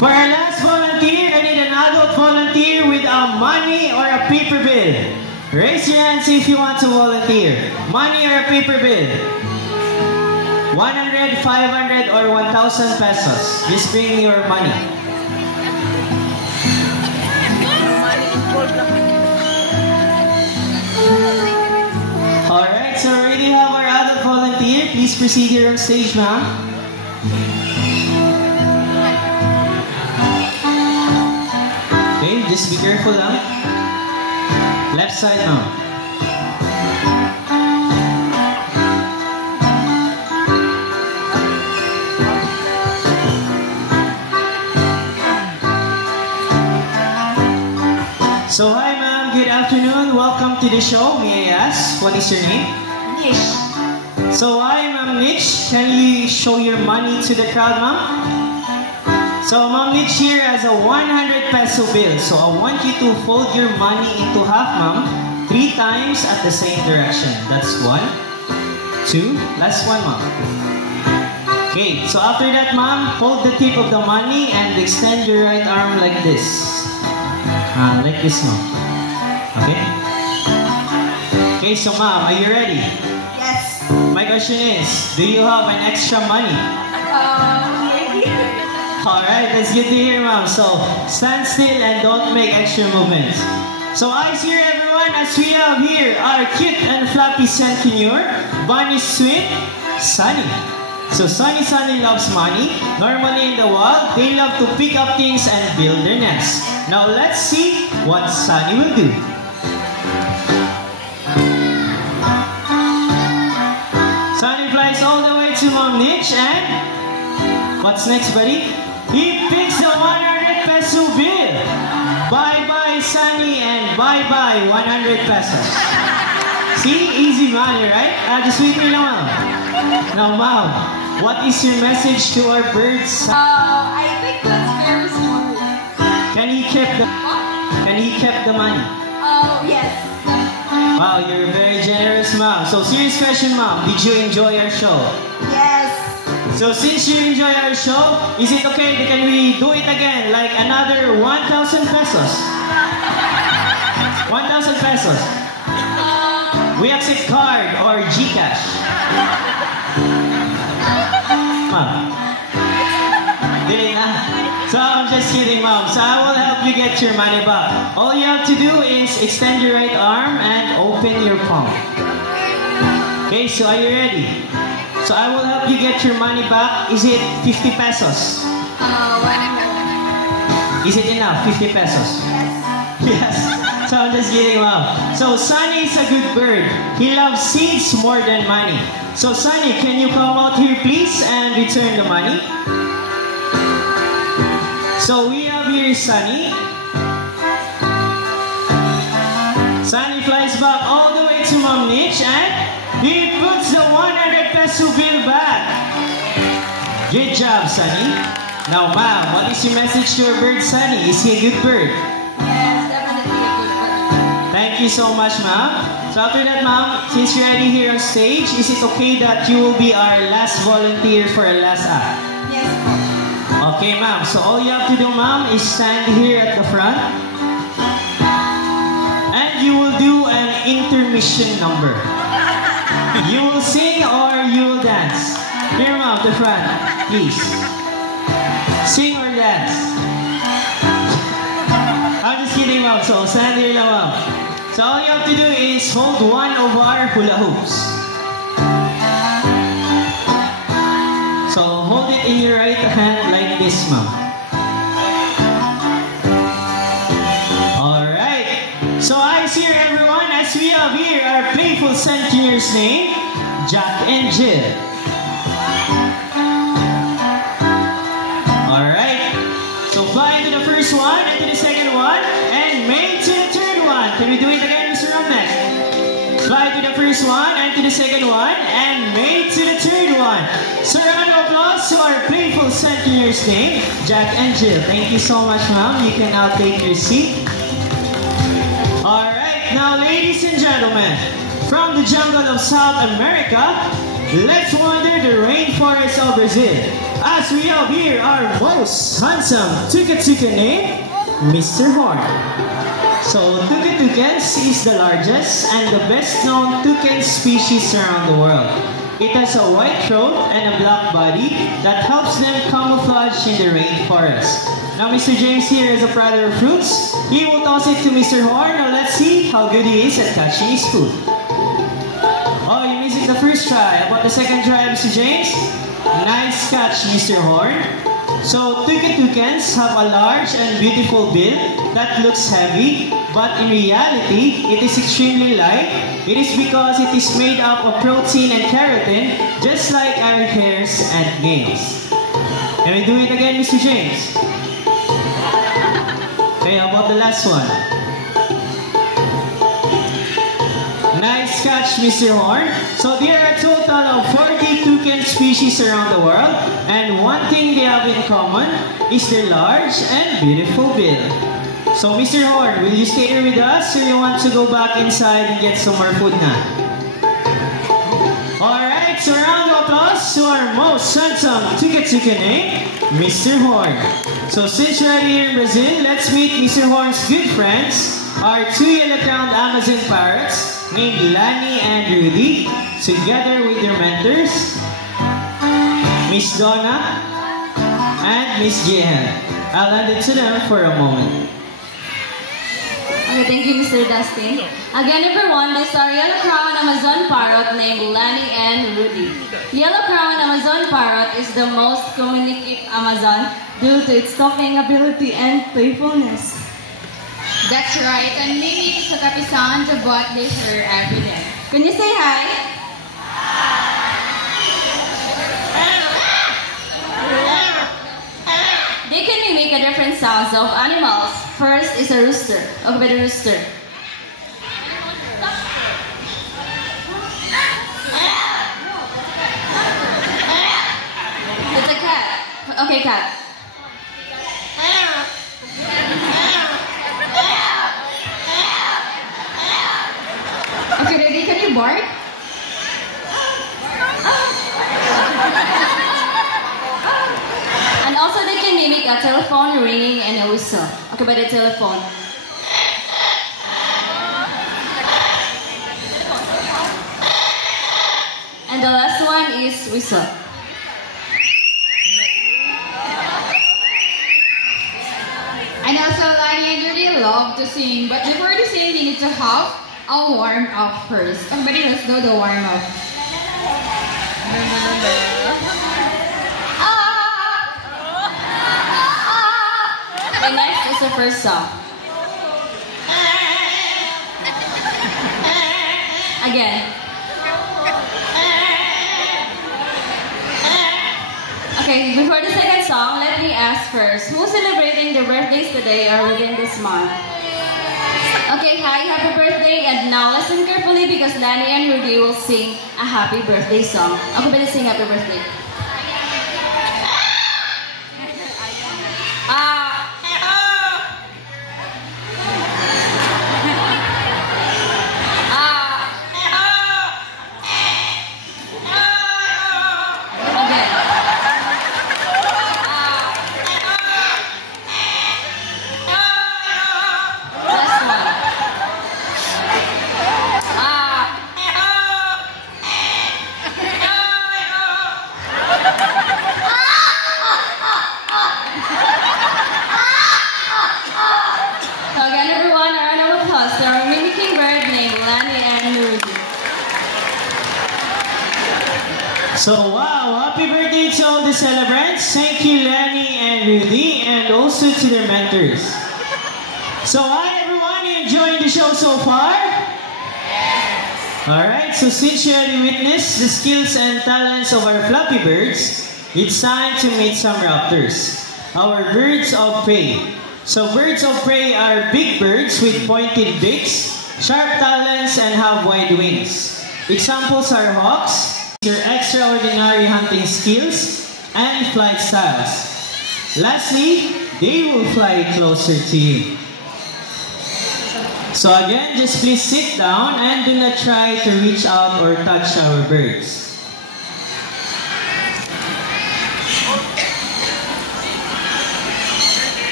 For our last volunteer, I need an adult volunteer with a money or a paper bill. Raise your hands if you want to volunteer. Money or a paper bill. 100, 500, or 1,000 pesos. Just bring your money. Alright, so we already have our adult volunteer. Please proceed here on stage, ma'am. Okay, just be careful lang. Left side, ma'am. So hi ma'am, good afternoon. Welcome to the show. May I ask, what is your name? Nish. So hi ma'am Nish, can you show your money to the crowd, ma'am? So ma'am Nish here has a 100 peso bill. So I want you to fold your money into half, ma'am, 3 times at the same direction. That's 1, 2, last one, ma'am. Okay, so after that, ma'am, fold the tip of the money and extend your right arm like this. Like this, ma'am. Okay? Okay, so ma'am, are you ready? Yes. My question is, do you have an extra money? Maybe. Alright, that's good to hear, ma'am. So, stand still and don't make extra movements. So, eyes here, everyone, as we have here our cute and fluffy centennial, Bunny Sweet, Sunny. So Sunny loves money. Normally in the wild, they love to pick up things and build their nest. Now let's see what Sunny will do. Sunny flies all the way to Mom Niche and what's next, buddy? He picks the 100 peso bill. Bye-bye Sunny and bye-bye 100 pesos. See? Easy money, right? Just wait me lang, ma'am. Now, ma'am, what is your message to our birds? I think that's very smart. Can he keep the money? Oh, yes. Wow, you're very generous, ma'am. So, serious question, ma'am. Did you enjoy our show? Yes. So, since you enjoy our show, is it okay? Can we do it again? Like another 1,000 pesos? 1,000 pesos. We accept card or GCash. Ma'am. Dili na. So I'm just kidding, ma'am. So I will help you get your money back. All you have to do is extend your right arm and open your palm. Okay, so are you ready? So I will help you get your money back. Is it 50 pesos? Is it enough? 50 pesos? Yes. So I'm just kidding, ma'am. So Sunny is a good bird. He loves seeds more than money. So Sunny, can you come out here please and return the money? So we have here Sunny. Sunny flies back all the way to Mom Niche and he puts the 100 peso bill back. Good job, Sunny. Now, ma'am, what is your message to your bird, Sunny? Is he a good bird? Thank you so much, ma'am. So after that, ma'am, since you're already here on stage, is it okay that you will be our last volunteer for our last act? Yes. Okay, ma'am. So all you have to do, ma'am, is stand here at the front. And you will do an intermission number. You will sing or you will dance. Here, ma'am, the front, please. Sing or dance. I'm just kidding, ma'am. So stand here lang, ma'am. So all you have to do is hold one of our hula hoops. in your right hand like this, ma'am. Alright. So eyes here, everyone, as we have here our playful seniors name, Jack and Jill. Alright. So fly into the first one, and to the second one, and make to the third one. Can we do it again, Mr. Romney? Fly to the first one, and to the second one, and make to the third one. So round of applause to our playful seniors name, Jack and Jill. Thank you so much, ma'am. You can now take your seat. Alright, now ladies and gentlemen, from the jungle of South America, let's wander the rainforest of Brazil. As we have here our most handsome tuca-tuca named Mr. Horn. So tuca-tucans is the largest and the best known toucan species around the world. It has a white throat and a black body that helps them camouflage in the rainforest. Now Mr. James here is a prowler of fruits. He will toss it to Mr. Horn. Now let's see how good he is at catching his food. Oh, you missed it the first try. About the second try, Mr. James? Nice catch, Mr. Horn. So, tuca-tucans have a large and beautiful bill that looks heavy, but in reality, it is extremely light. It is because it is made up of protein and keratin, just like our hairs and nails. Can we do it again, Mr. James? Okay, how about the last one? Nice catch, Mr. Horn. So there are a total of 40 toucan species around the world, and one thing they have in common is their large and beautiful bill. So Mr. Horn, will you stay here with us, or you want to go back inside and get some more food now? Alright, so round of applause to our most handsome tuca-tuca name, Mr. Horn. So since you're here in Brazil, let's meet Mr. Horn's good friends, our two yellow-crowned Amazon parrots, named Lani and Rudy, together with their mentors, Miss Donna and Miss Jehan. I'll hand it to them for a moment. Okay, thank you, Mr. Dustin. Again, everyone, this is our yellow-crowned Amazon parrot named Lani and Rudy. Yellow-crowned Amazon parrot is the most communicative Amazon due to its talking ability and playfulness. That's right, and Mimi is a kapisan to what they hear every day. Can you say hi? They can mimic a different sounds of animals. First is a rooster. Okay, by the rooster. It's a cat. Okay, cat. Okay, ready? Can you bark? And also they can mimic a telephone ringing and a whistle. Okay, by the telephone. And the last one is whistle. And also, Lani and Judy love to sing, but before they sing, they need to have a warm up first. Everybody, let's do the warm up. Okay, next is the first song. Again. Okay, before the second song, let me ask first, who's celebrating their birthdays today or within this month? Okay, hi, happy birthday, and now listen carefully because Lani and Rudy will sing a happy birthday song. Okay, let's sing happy birthday. So wow, happy birthday to all the celebrants. Thank you Lenny and Rudy and also to their mentors. So hi everyone, you enjoying the show so far? Alright, so since you already witnessed the skills and talents of our Flappy Birds, it's time to meet some raptors, our birds of prey. So birds of prey are big birds with pointed beaks, sharp talons, and have wide wings. Examples are hawks, your extraordinary hunting skills, and flight styles. Lastly, they will fly closer to you. So again, just please sit down and do not try to reach out or touch our birds.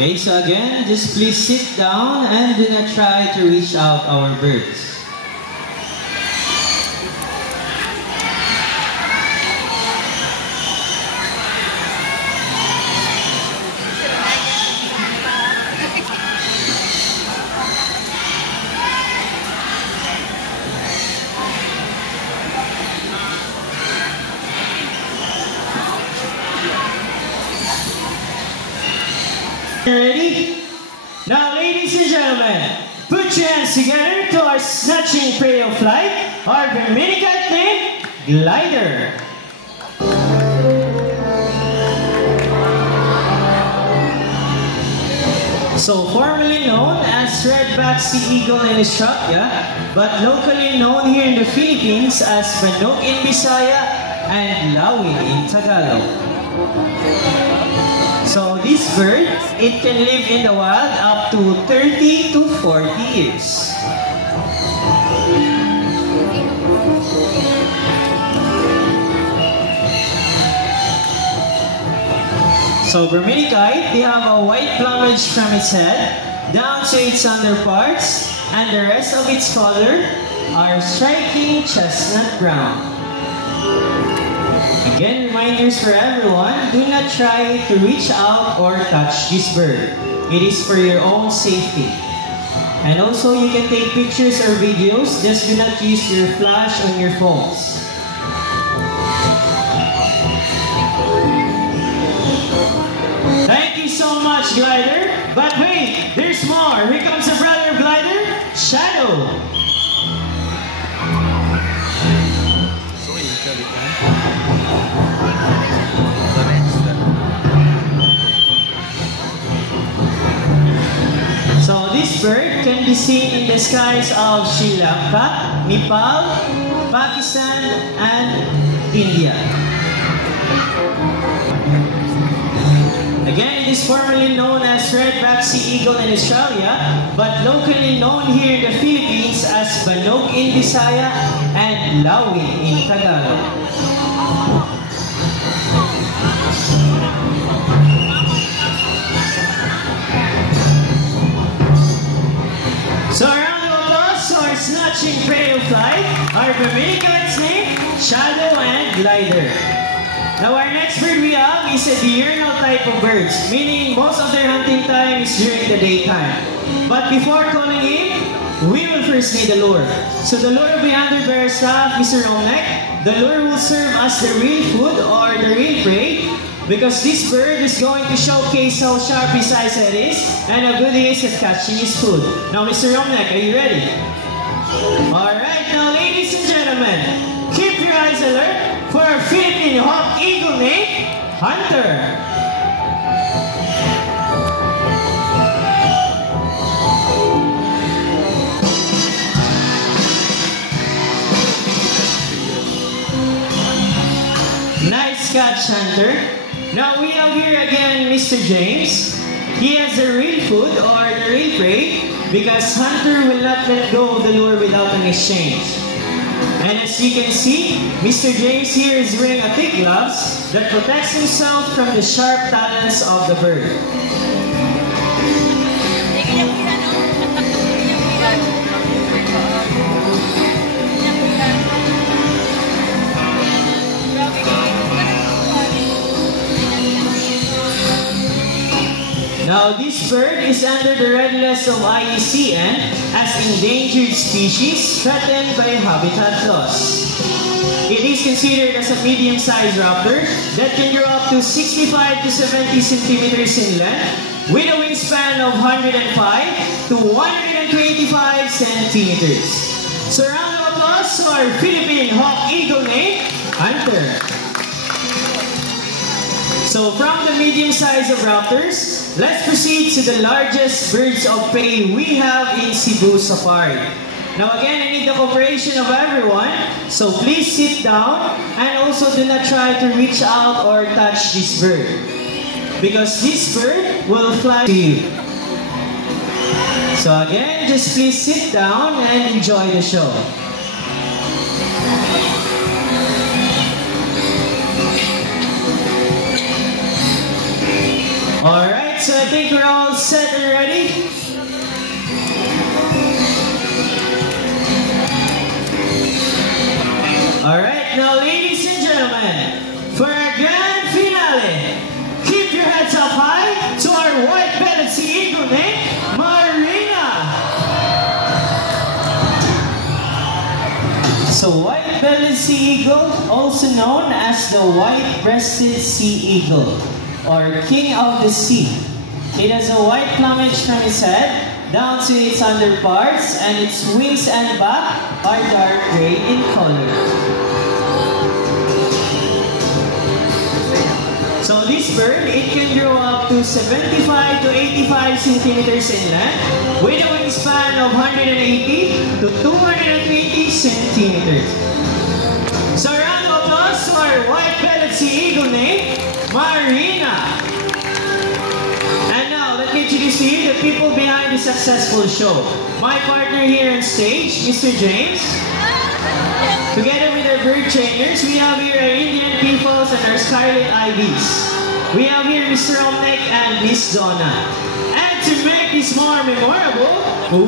Okay, so again, just please sit down and do not try to reach out our birds. Ready? Now, ladies and gentlemen, put your hands together to our snatching prey of flight, our Bermuda kite named Glider. So, formerly known as Redback Sea Eagle in Australia, but locally known here in the Philippines as Manok in Bisaya and Lawin in Tagalog. So this bird, it can live in the wild up to 30 to 40 years. So Bermuda kite, they have a white plumage from its head down to its underparts, and the rest of its color are striking chestnut brown. Again, reminders for everyone, do not try to reach out or touch this bird. It is for your own safety. And also, you can take pictures or videos, just do not use your flash on your phones. Thank you so much, Glider. But wait, there's more. Here comes a brother of Glider, Shadow. So this bird can be seen in the skies of Sri Lanka, Nepal, Pakistan, and India. Again, it is formerly known as Redback Sea Eagle in Australia, but locally known here in the Philippines as Manok in Bisaya and Lawin in Tagalog. So a round of applause to our snatching prey of flight, our Bermuda kite's name, Shadow and Glider. Now our next bird we have is a diurnal type of birds, meaning most of their hunting time is during the daytime. But before calling in, we will first need the lure. So the lure will be handled by our staff, Mr. Romnek. The lure will serve as the real food or the real prey, because this bird is going to showcase how sharp his eyesight is and how good he is at catching his food. Now, Mr. Romnek, are you ready? Alright, now ladies and gentlemen, keep your eyes alert for our Philippine hawk eagle named Hunter. Nice catch, Hunter. Now we have here again Mr. James. He has the real food or the real prey because Hunter will not let go of the lure without an exchange. And as you can see, Mr. James here is wearing a thick gloves that protects himself from the sharp talons of the bird. Now, this bird is under the red list of IUCN as endangered species threatened by habitat loss. It is considered as a medium-sized raptor that can grow up to 65 to 70 centimeters in length with a wingspan of 105 to 125 centimeters. So round of applause to our Philippine hawk eagle named Hunter. So from the medium size of raptors, let's proceed to the largest birds of prey we have in Cebu Safari. Now again, I need the cooperation of everyone, so please sit down and also do not try to reach out or touch this bird, because this bird will fly to you. So again, just please sit down and enjoy the show. Alright, so I think we're all set and ready. Alright, now ladies and gentlemen, for our grand finale, keep your heads up high to our white-bellied sea eagle named Marina. So white-bellied sea eagle, also known as the white-breasted sea eagle, or king of the sea. It has a white plumage from its head down to its underparts, and its wings and back are dark gray in color. So this bird, it can grow up to 75 to 85 centimeters in length with a wingspan of 180 to 220 centimeters. So round of applause to our white-bellied sea eagle named Marina. And now, let me introduce to you the people behind the successful show. My partner here on stage, Mr. James. Together with our bird trainers, we have here our Indian peoples and our Scarlet Ivies. We have here Mr. Omnek and Miss Donna. And to make this more memorable,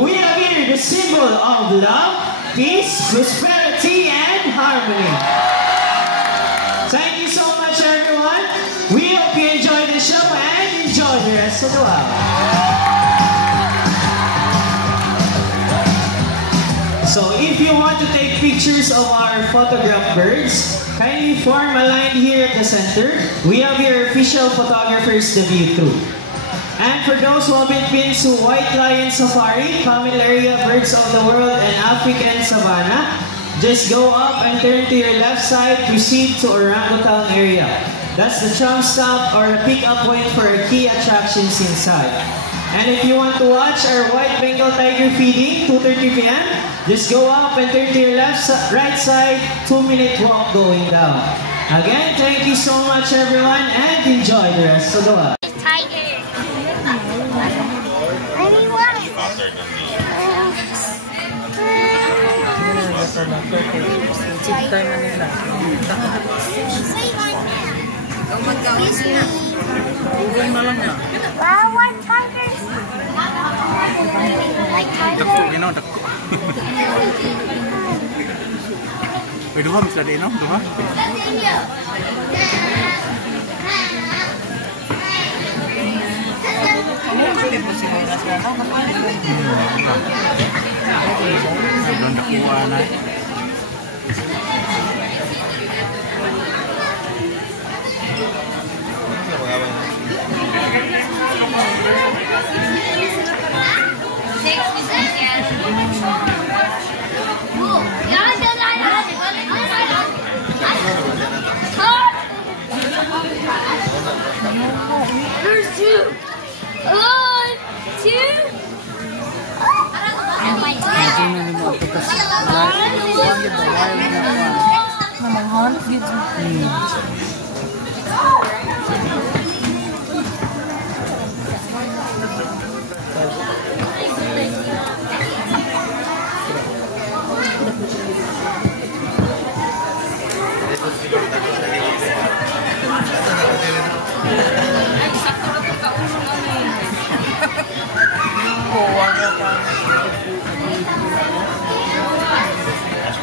we have here the symbol of love, peace, prosperity, and harmony. Thank you so much, everyone. We hope you enjoy the show and enjoy the rest of the wow. So if you want to take pictures of our photograph birds, kindly form a line here at the center. We have your official photographer's debut too. And for those who haven't been to White Lion Safari, Camel Area Birds of the World, and African Savannah, just go up and turn to your left side, proceed to Orangutan area. That's the tram stop or a pick-up point for our key attractions inside. And if you want to watch our white Bengal tiger feeding, 2:30 p.m., just go up and turn to your right side, 2-minute walk going down. Again, thank you so much everyone and enjoy the rest of the walk. Tiger. I need water. Wow, what tigers? Like tigers. Dako, you know, dako. May duha, Miss Ladi, no? Duha? Doon dakuha na. There's two. One, two.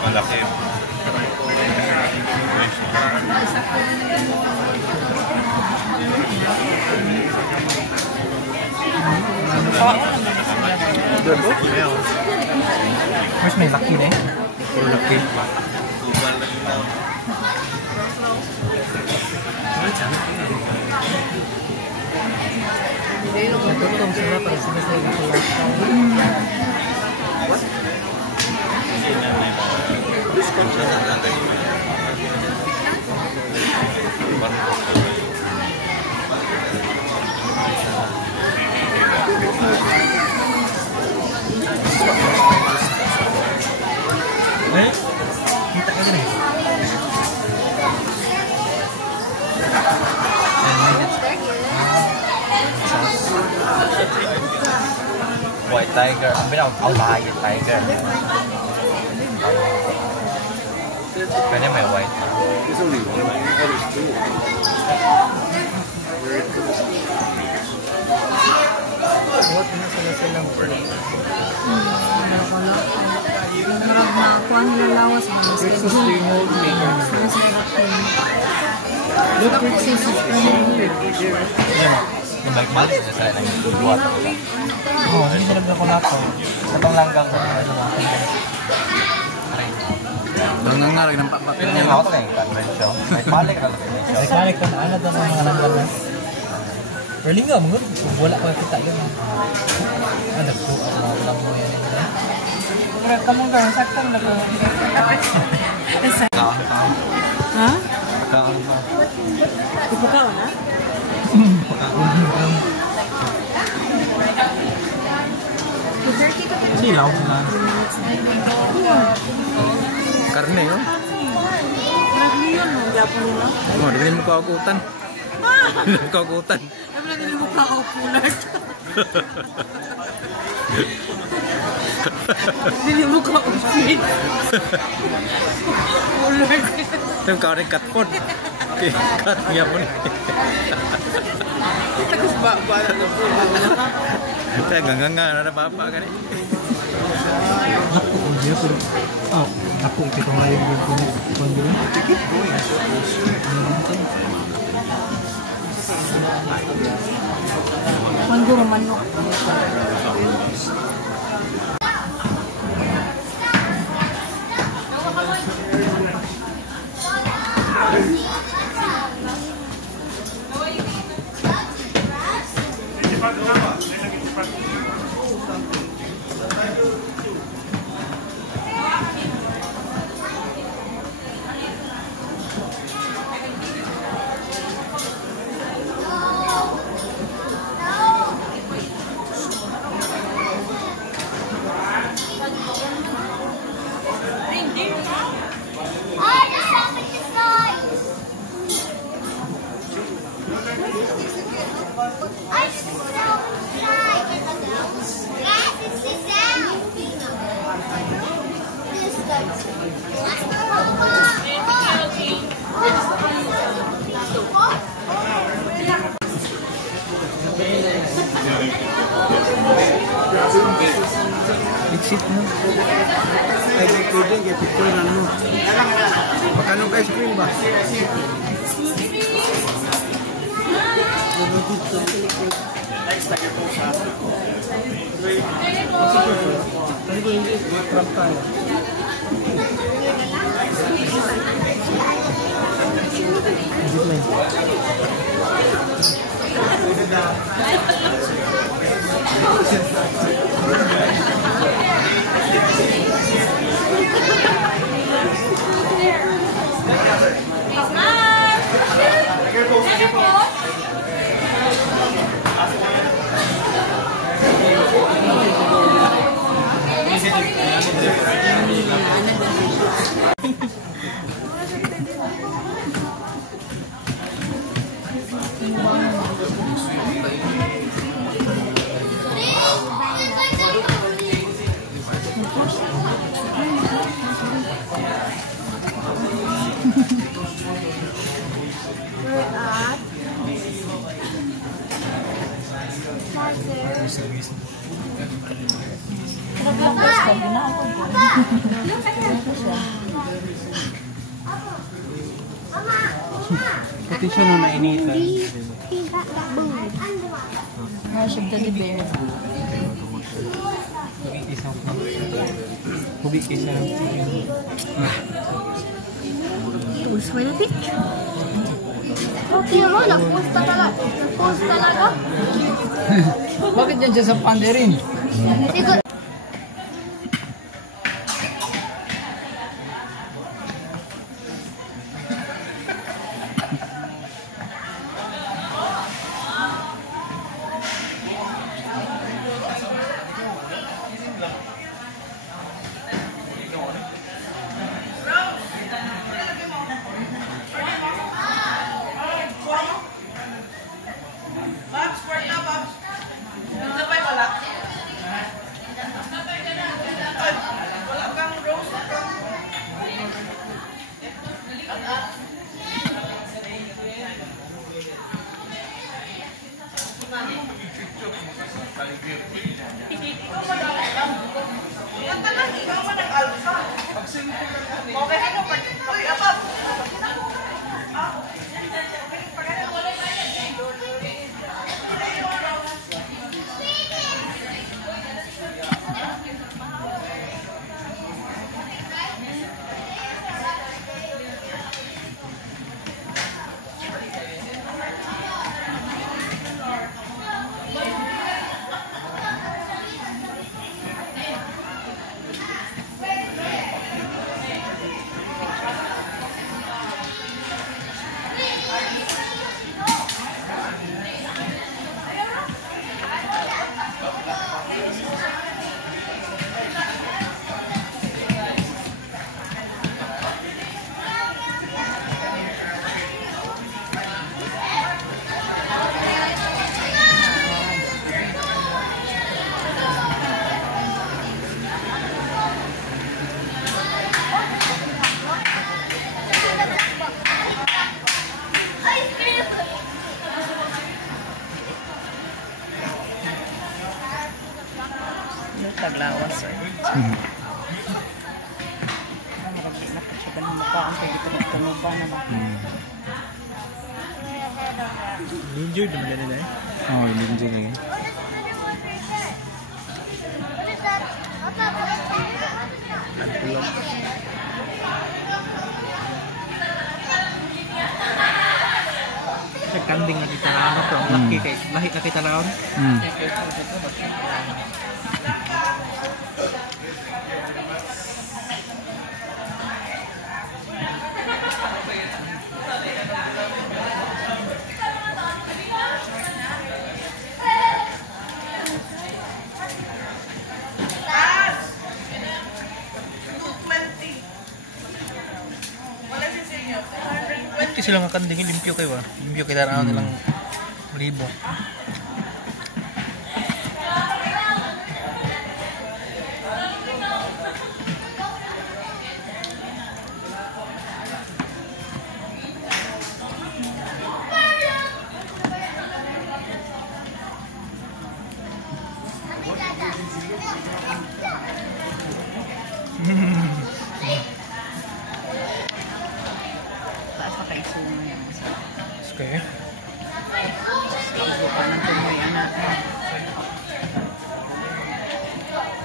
Malaki. Mas may laki na eh. Puro laki. Natutong sila para sinasabi ko lang. Kita ka gani. White tiger. Ang binaw, white tiger. Kanya may white. There's only one. Oh, there's two. What na sila silang marag na kuha nila lawas mga sila look at this Yung balik-balik na sa ng buwat. Oo, hindi sila ko na to. Katong langgang ko. Nangangarag ng papat. Pero yung ako na yung convention. Balik na lang. Balik ka na, ano daw ng mga naglalas? Early nga, mga wala ko kita yun. Ano po, wala mo yan. Pero kamong gawin, saktan na ko. ha? Kaon ba? Ipakaw na? Silaw na. Karne yun. Nag-leon mo, Japon nila. Oh, di mo kaukutan. Di mo kaukutan. Wala nila mo ka-opulat. Dili mo ka-opulat. Ito yung kaunin katpon. Kat niya po. Tapos ba na po. Kaya ganganga na papa ka rin. Ako ito nga yung panggulo. Mangguro manok. Exit mo. Ay, pwede, kaya picturean mo. Magkano ka ice cream ba? Pati siya nung nainitan. Siya teddy bear. Pugi kaysa. Post mo na picture. Okay mo, nag-post talaga. Nag-post talaga. Bakit yan siya sa panderin? Siguro. Taglawas. Marami na pa siya ganun mukha. Ang pwede tunog ba naman. Injured naman nila eh. Oo, injured lagi. Sa kambing na kita na pero ang laki kay lahit na kita laon. Kasi sila nga kanding limpyo kayo ah. Limpyo kayo daraan nilang libo. Okay.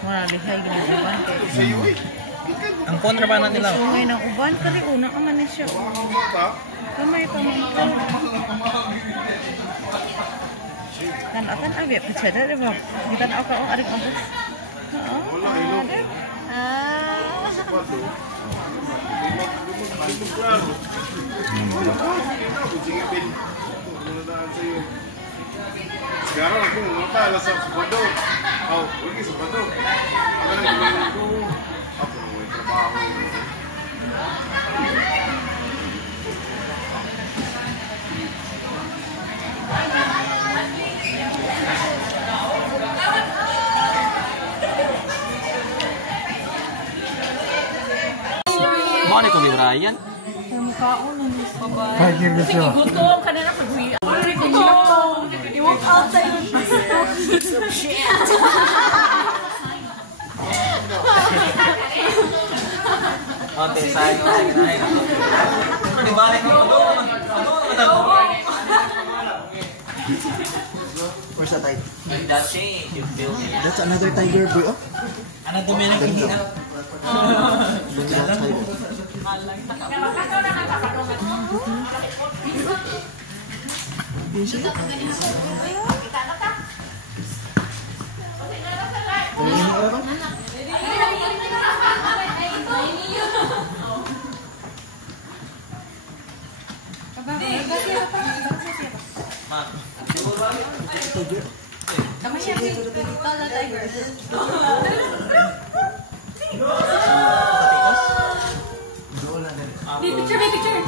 Maralihay ganyan uban kay. Ang kontrabana nila. Sungay ng uban kali una ka man siya. Kamay pa man. Kan akan agak pecada deh bang. Kita nak apa arik aku. Sekarang aku ngata alas sepado. Oh, pergi sepado. Akan aku apa mau trabaho. Mana kau Brian? Kaya gusto. Gutom ka na na pag-uwi. Gutom! I-walk out tayo. Okay, sayang na. Di balik mo. Where's that tiger? That change, you feel me? That's another tiger bro. Another minute. Picture.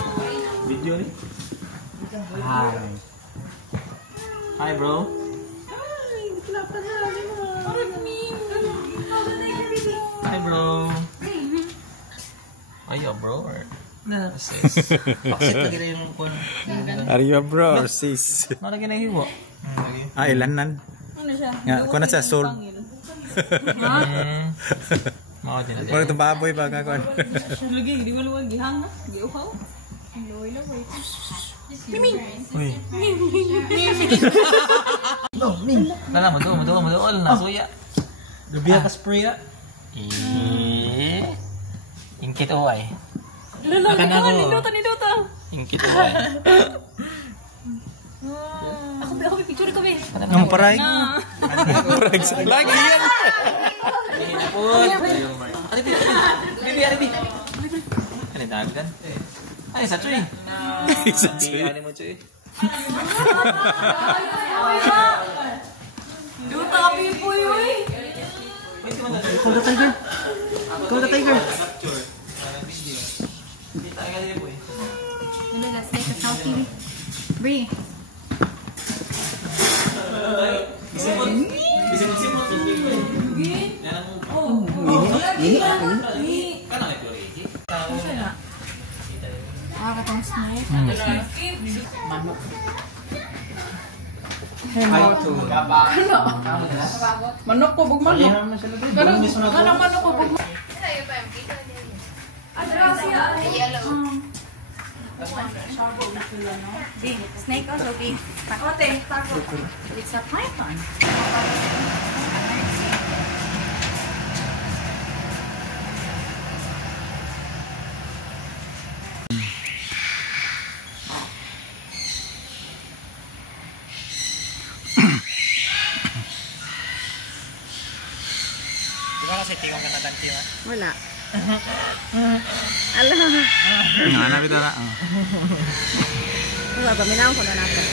Video ni? Hi bro. Hi bro. Are you a bro or? No, sis. Bakit lagi na yung kun? Are you a bro or sis? Lagi na hiwa. Ah, ilanan. Ano siya? Nga, kung na sa soul. Mao din na. Kung ito baboy ba ka kung. Lagi, di mo luwag gihang na. Giuhaw. Loy. Uy. Kala mo do all na suya. Lubiya ka spray ya. Ingkit oay. Akan ako. Niduta. Ingkit oay. Ako picture ko be. Ang paray. Lagi yan. Bibi. Ano dagan? Ay, sa tree. Sa tree. Ano mo tree? Duta ka pipoy, uy. Call the tiger. Call the tiger. Let's take a selfie. Bree. Katong smoke. Manok. Manok po bugman. Kanang manok po bugman. Snake also big. Takote. It's a python. Wala. Hanap ito na. Wala, gaminaw ko na natin.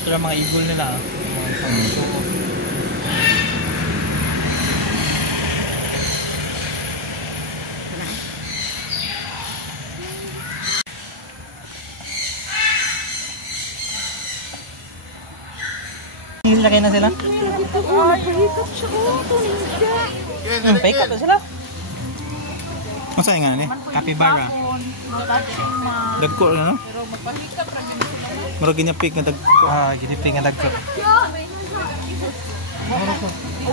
Ito lang mga igol nila. Lagay na sila? Paikat na sila? Masa nga ni? Capybara. Dagko na no? Murag ginapik nga dagko. Ginipik nga dagko.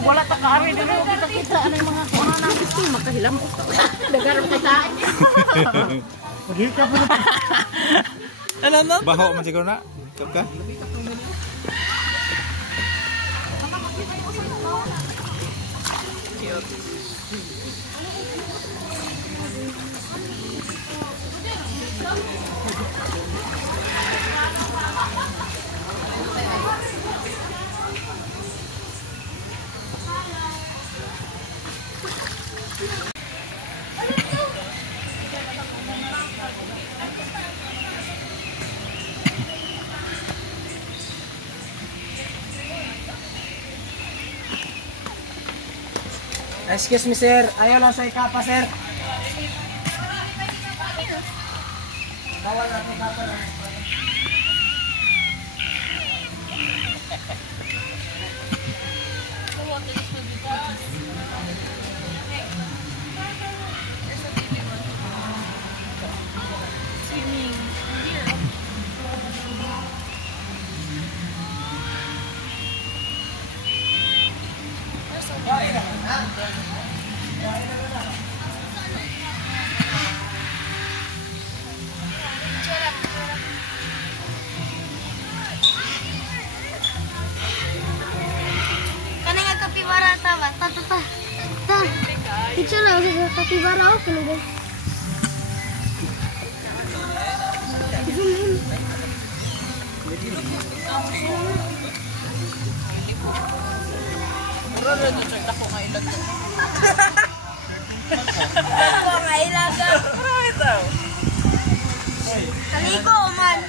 Wala ta kaari dito kita ano yung mga kuha na gusto makahilam ko. Dagar kita. Pagika pa na. Ano? Baho man siguro na. Ka? Excuse me sir, ayaw lang sa ikapa sir. Bawal na ikapa na. Nakatiba na ako, kalugay. Mura rin ito, check ako nga ilag. Ako nga ilaga. Marami tao. Kaliko, man.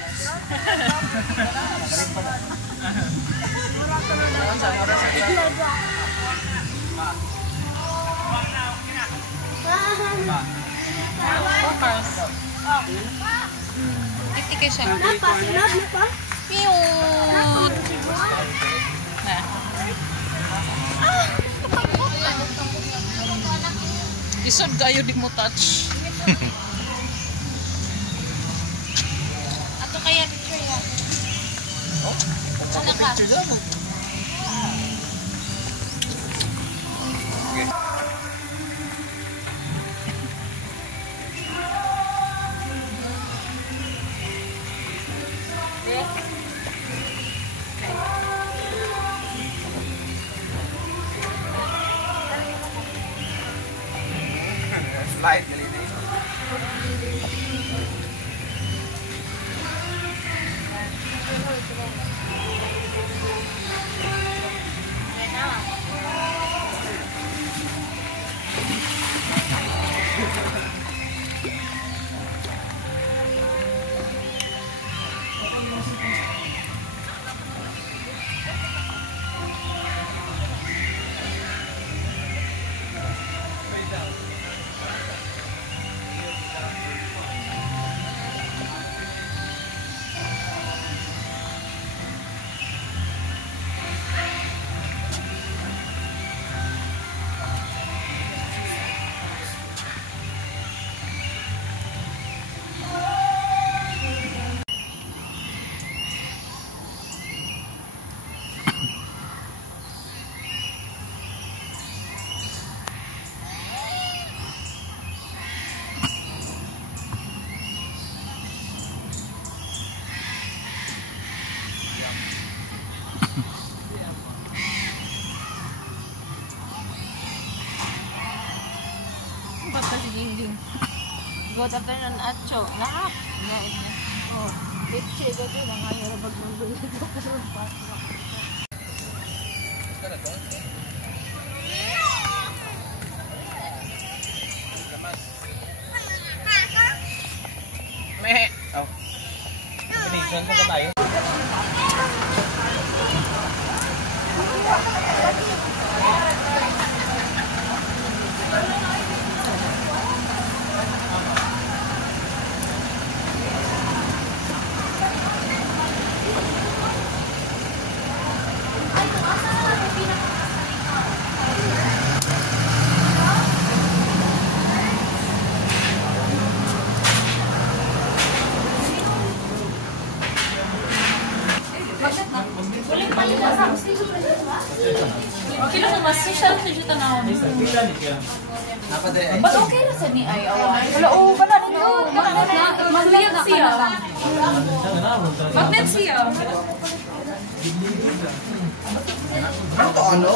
Tiktik siya. Napa? Napa? Cute. Na. Isod kayo di mo touch. Ato kaya picture yan. Ano ka? Slide, galing na Basta si Dingding. Go tapos ng atcho. Lahat. Oh. Pitche ko din ang ayaw na magbulbul. Meh. Oh. Pinigyan ko ba tayo? Kilo mo mas social sa juta na ako. But okay na sa ni ay awan. Wala o kana ninyo. Magnet siya. Magnet siya. Ano?